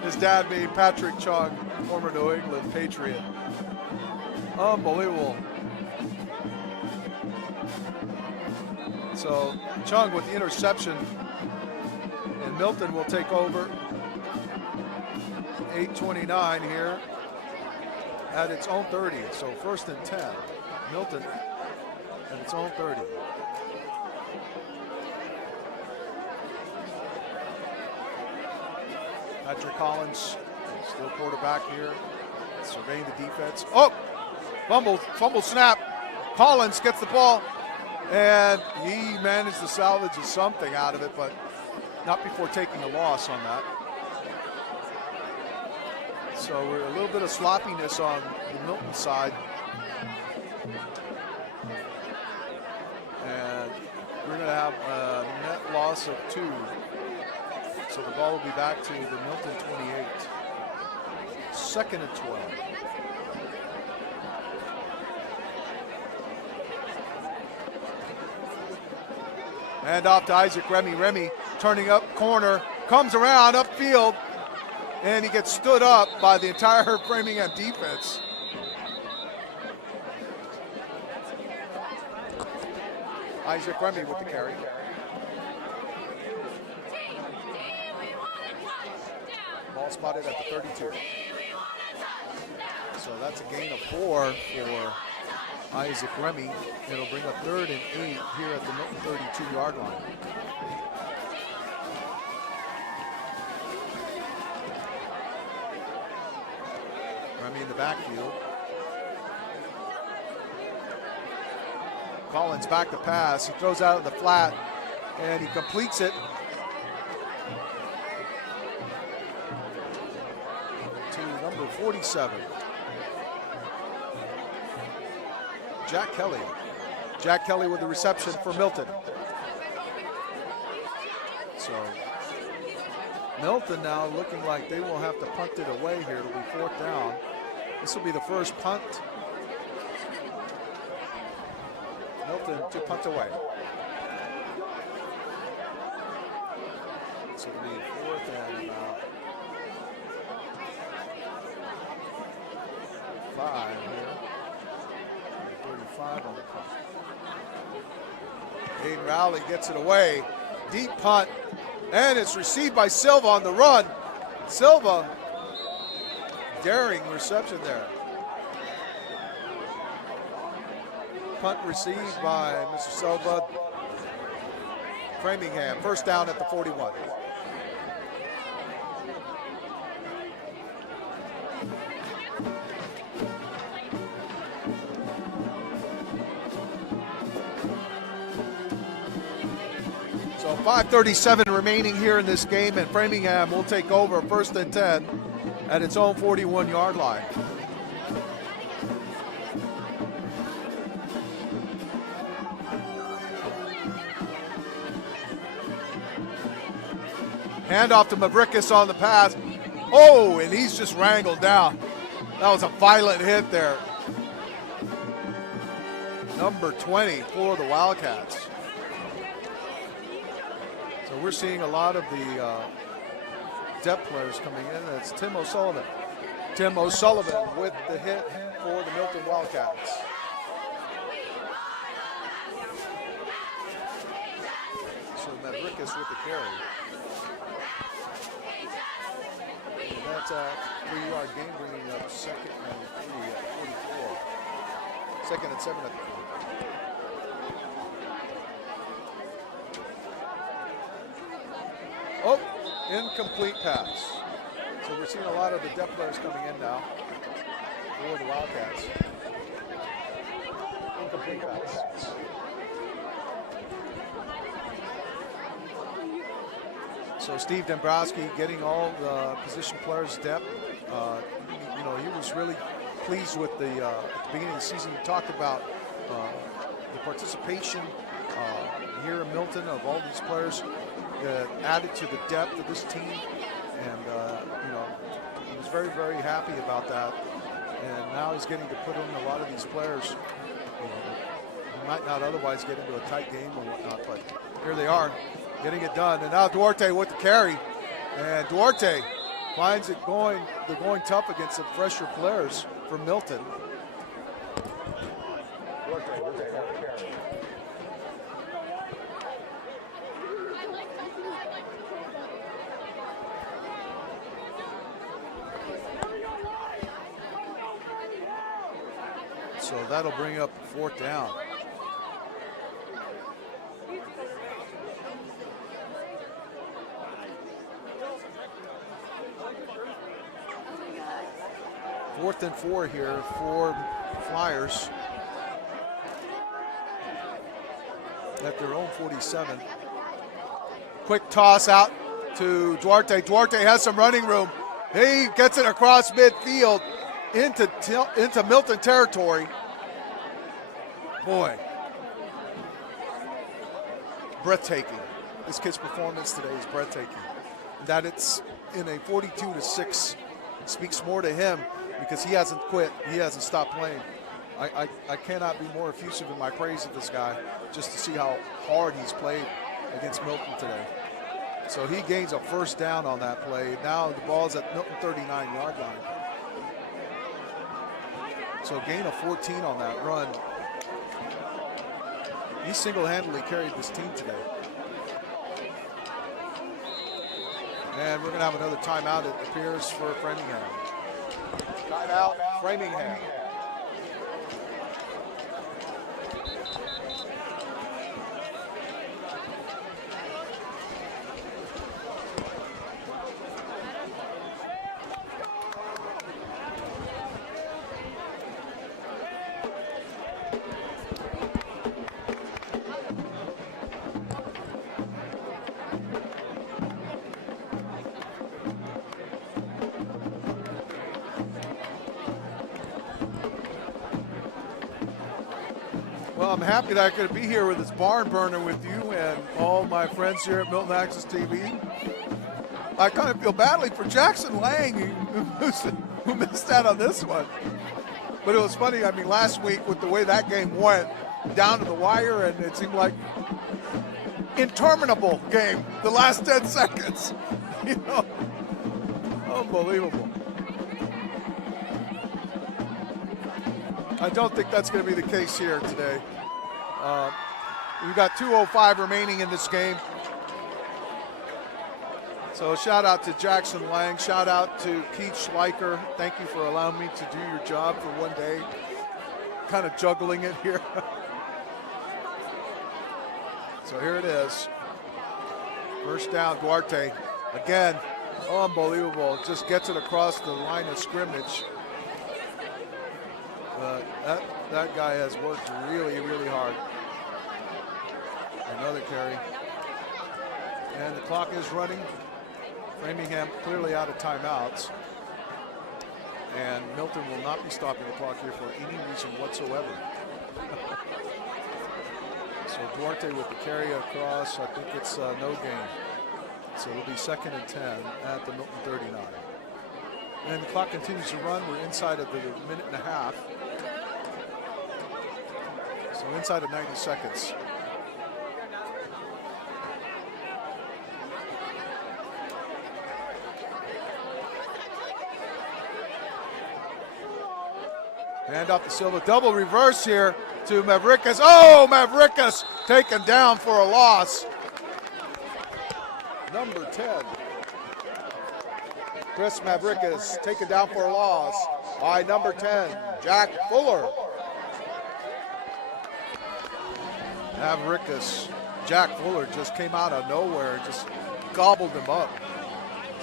His dad being Patrick Chung, former New England Patriot. Unbelievable. So Chung with the interception, and Milton will take over. 8:29 here at its own 30. So 1st and 10. Milton at its own 30. Patrick Collins, still quarterback here, surveying the defense. Oh, fumble snap. Collins gets the ball, and he managed to salvage something out of it, but not before taking a loss on that. So we're a little bit of sloppiness on the Milton side. And we're going to have a net loss of 2. So the ball will be back to the Milton 28. 2nd and 12. And off to Isaac Remy. Remy turning up corner, comes around upfield, and he gets stood up by the entire Framingham defense. Isaac Remy with the carry. Ball spotted at the 32. So that's a gain of 4 for Isaac Remy. It'll bring up 3rd and 8 here at the Milton 32-yard line. Remy in the backfield. Collins back to pass. He throws out of the flat, and he completes it to number 47. Jack Kelly. Jack Kelly with the reception for Milton. So Milton now looking like they will have to punt it away here. It'll be 4th down. This will be the first punt. Milton to punt away. So it'll be 4th and 5 here. 35 on the punt. Aiden Rowley gets it away. Deep punt. And it's received by Silva on the run. Silva, daring reception there. Punt received by Mr. Silva. Framingham, first down at the 41. So 5:37 remaining here in this game, and Framingham will take over 1st and 10 at its own 41-yard line. Handoff to Mavrikis on the pass. Oh, and he's just wrangled down. That was a violent hit there. Number 20 for the Wildcats. So we're seeing a lot of the depth players coming in. That's Tim O'Sullivan. Tim O'Sullivan with the hit for the Milton Wildcats. So Mavrikis with the carry. That's a 3-yard gain, bringing up 2nd and 3 at 44. 2nd and 7 at the 44. Oh, incomplete pass. So we're seeing a lot of the depth players coming in now for the Wildcats. Incomplete pass. So Steve Dombrowski getting all the position players' depth. You know, he was really pleased with the at the beginning of the season. He talked about the participation here in Milton of all these players added to the depth of this team, and you know, he was very, very happy about that. And now he's getting to put in a lot of these players. You know, he might not otherwise get into a tight game or whatnot, but here they are, getting it done. And now Duarte with the carry, and Duarte finds it going. They're going tough against the fresher players from Milton. Duarte with the carry. So that'll bring up 4th down. Fourth and 4 here for Flyers at their own 47. Quick toss out to Duarte. Duarte has some running room. He gets it across midfield into Milton territory. Boy, breathtaking. This kid's performance today is breathtaking. That it's in a 42-6 speaks more to him, because he hasn't quit. He hasn't stopped playing. I cannot be more effusive in my praise of this guy, just to see how hard he's played against Milton today. So he gains a 1st down on that play. Now the ball's at Milton 39-yard line. So a gain of 14 on that run. He single-handedly carried this team today. And we're going to have another timeout, it appears, for Framingham. Timeout, Framingham. Well, I'm happy that I could be here with this barn burner with you and all my friends here at Milton Access TV. I kind of feel badly for Jackson Lang, who missed out on this one. But it was funny. I mean, last week with the way that game went, down to the wire, and it seemed like interminable game. The last 10 seconds, you know, unbelievable. I don't think that's going to be the case here today. We've got 2:05 remaining in this game. So shout out to Jackson Lang. Shout out to Keith Schleicher. Thank you for allowing me to do your job for one day. Kind of juggling it here. So here it is. First down, Duarte. Again, unbelievable. Just gets it across the line of scrimmage. But that guy has worked really, really hard. Another carry. And the clock is running. Framingham clearly out of timeouts. And Milton will not be stopping the clock here for any reason whatsoever. So Duarte with the carry across. I think it's no gain. So it'll be 2nd and 10 at the Milton 39. And the clock continues to run. We're inside of the minute and a half. So inside of 90 seconds. Hand off to Silva. Double reverse here to Mavrickas. Oh, Mavrickas taken down for a loss. Number 10. Chris Mavrickas taken down for a loss by number 10, Jack Fuller. Mavrickas, Jack Fuller just came out of nowhere and just gobbled him up.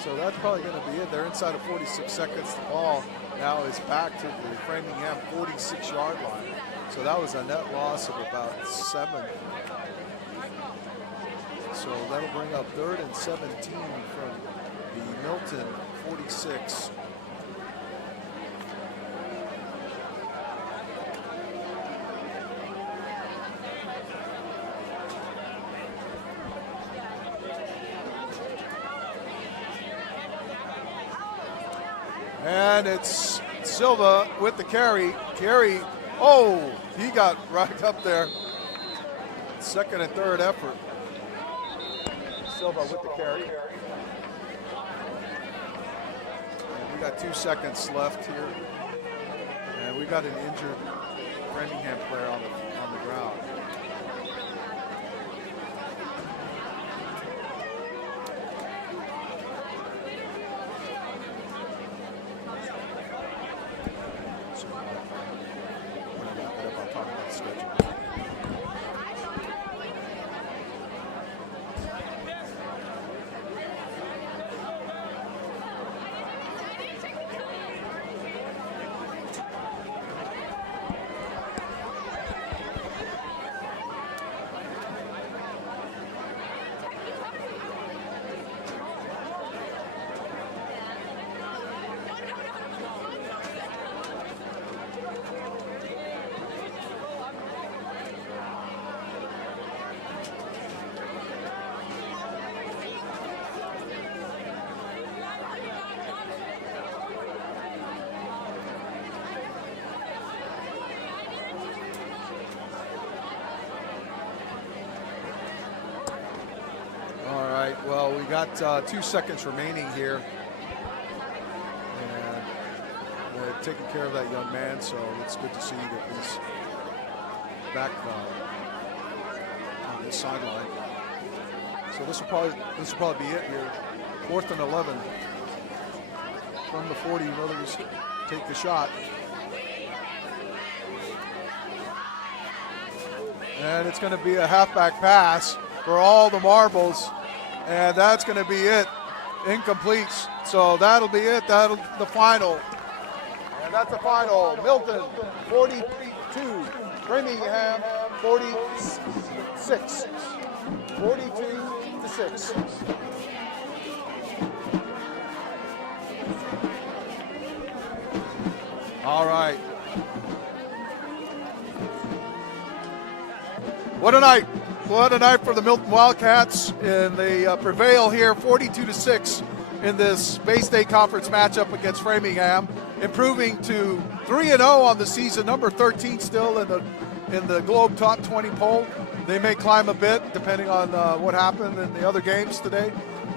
So that's probably going to be it. They're inside of 46 seconds. The ball now is back to the Framingham 46-yard line. So that was a net loss of about 7. So that'll bring up 3rd and 17 from the Milton 46. And it's Silva with the carry. Oh, he got right up there. 2nd and 3rd effort. Silva with the carry. And we got 2 seconds left here. And we got an injured Framingham player on the ground. Well, we got 2 seconds remaining here. And they're taking care of that young man, so it's good to see that he's back on this sideline. So this will probably be it here. 4th and 11 from the 40. Brothers take the shot. And it's going to be a halfback pass for all the marbles. And that's going to be it. Incomplete. So that'll be it. That'll the final. And that's the final. Milton 42, Framingham 46. 42-6. All right. What a night. What a night for the Milton Wildcats, and they prevail here 42-6 in this Bay State Conference matchup against Framingham, improving to 3-0 on the season, number 13 still in the Globe Top 20 poll. They may climb a bit depending on what happened in the other games today.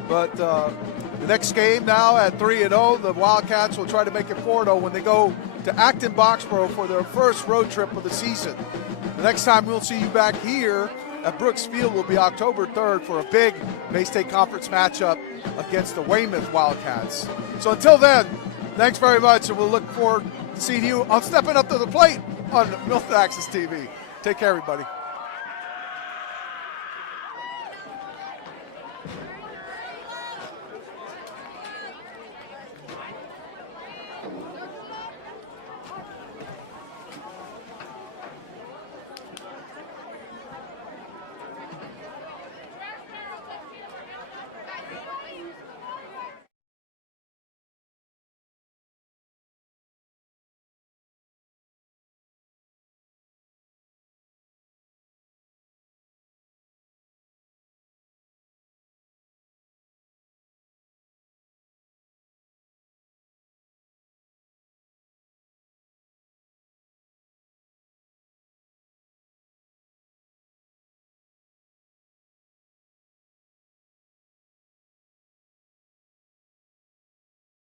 But the next game now at 3-0, the Wildcats will try to make it 4-0 when they go to Acton Boxborough for their first road trip of the season. The next time we'll see you back here at Brooks Field will be October 3rd for a big Bay State Conference matchup against the Weymouth Wildcats. So until then, thanks very much, and we'll look forward to seeing you on Stepping Up to the Plate on Milton Access TV. Take care, everybody.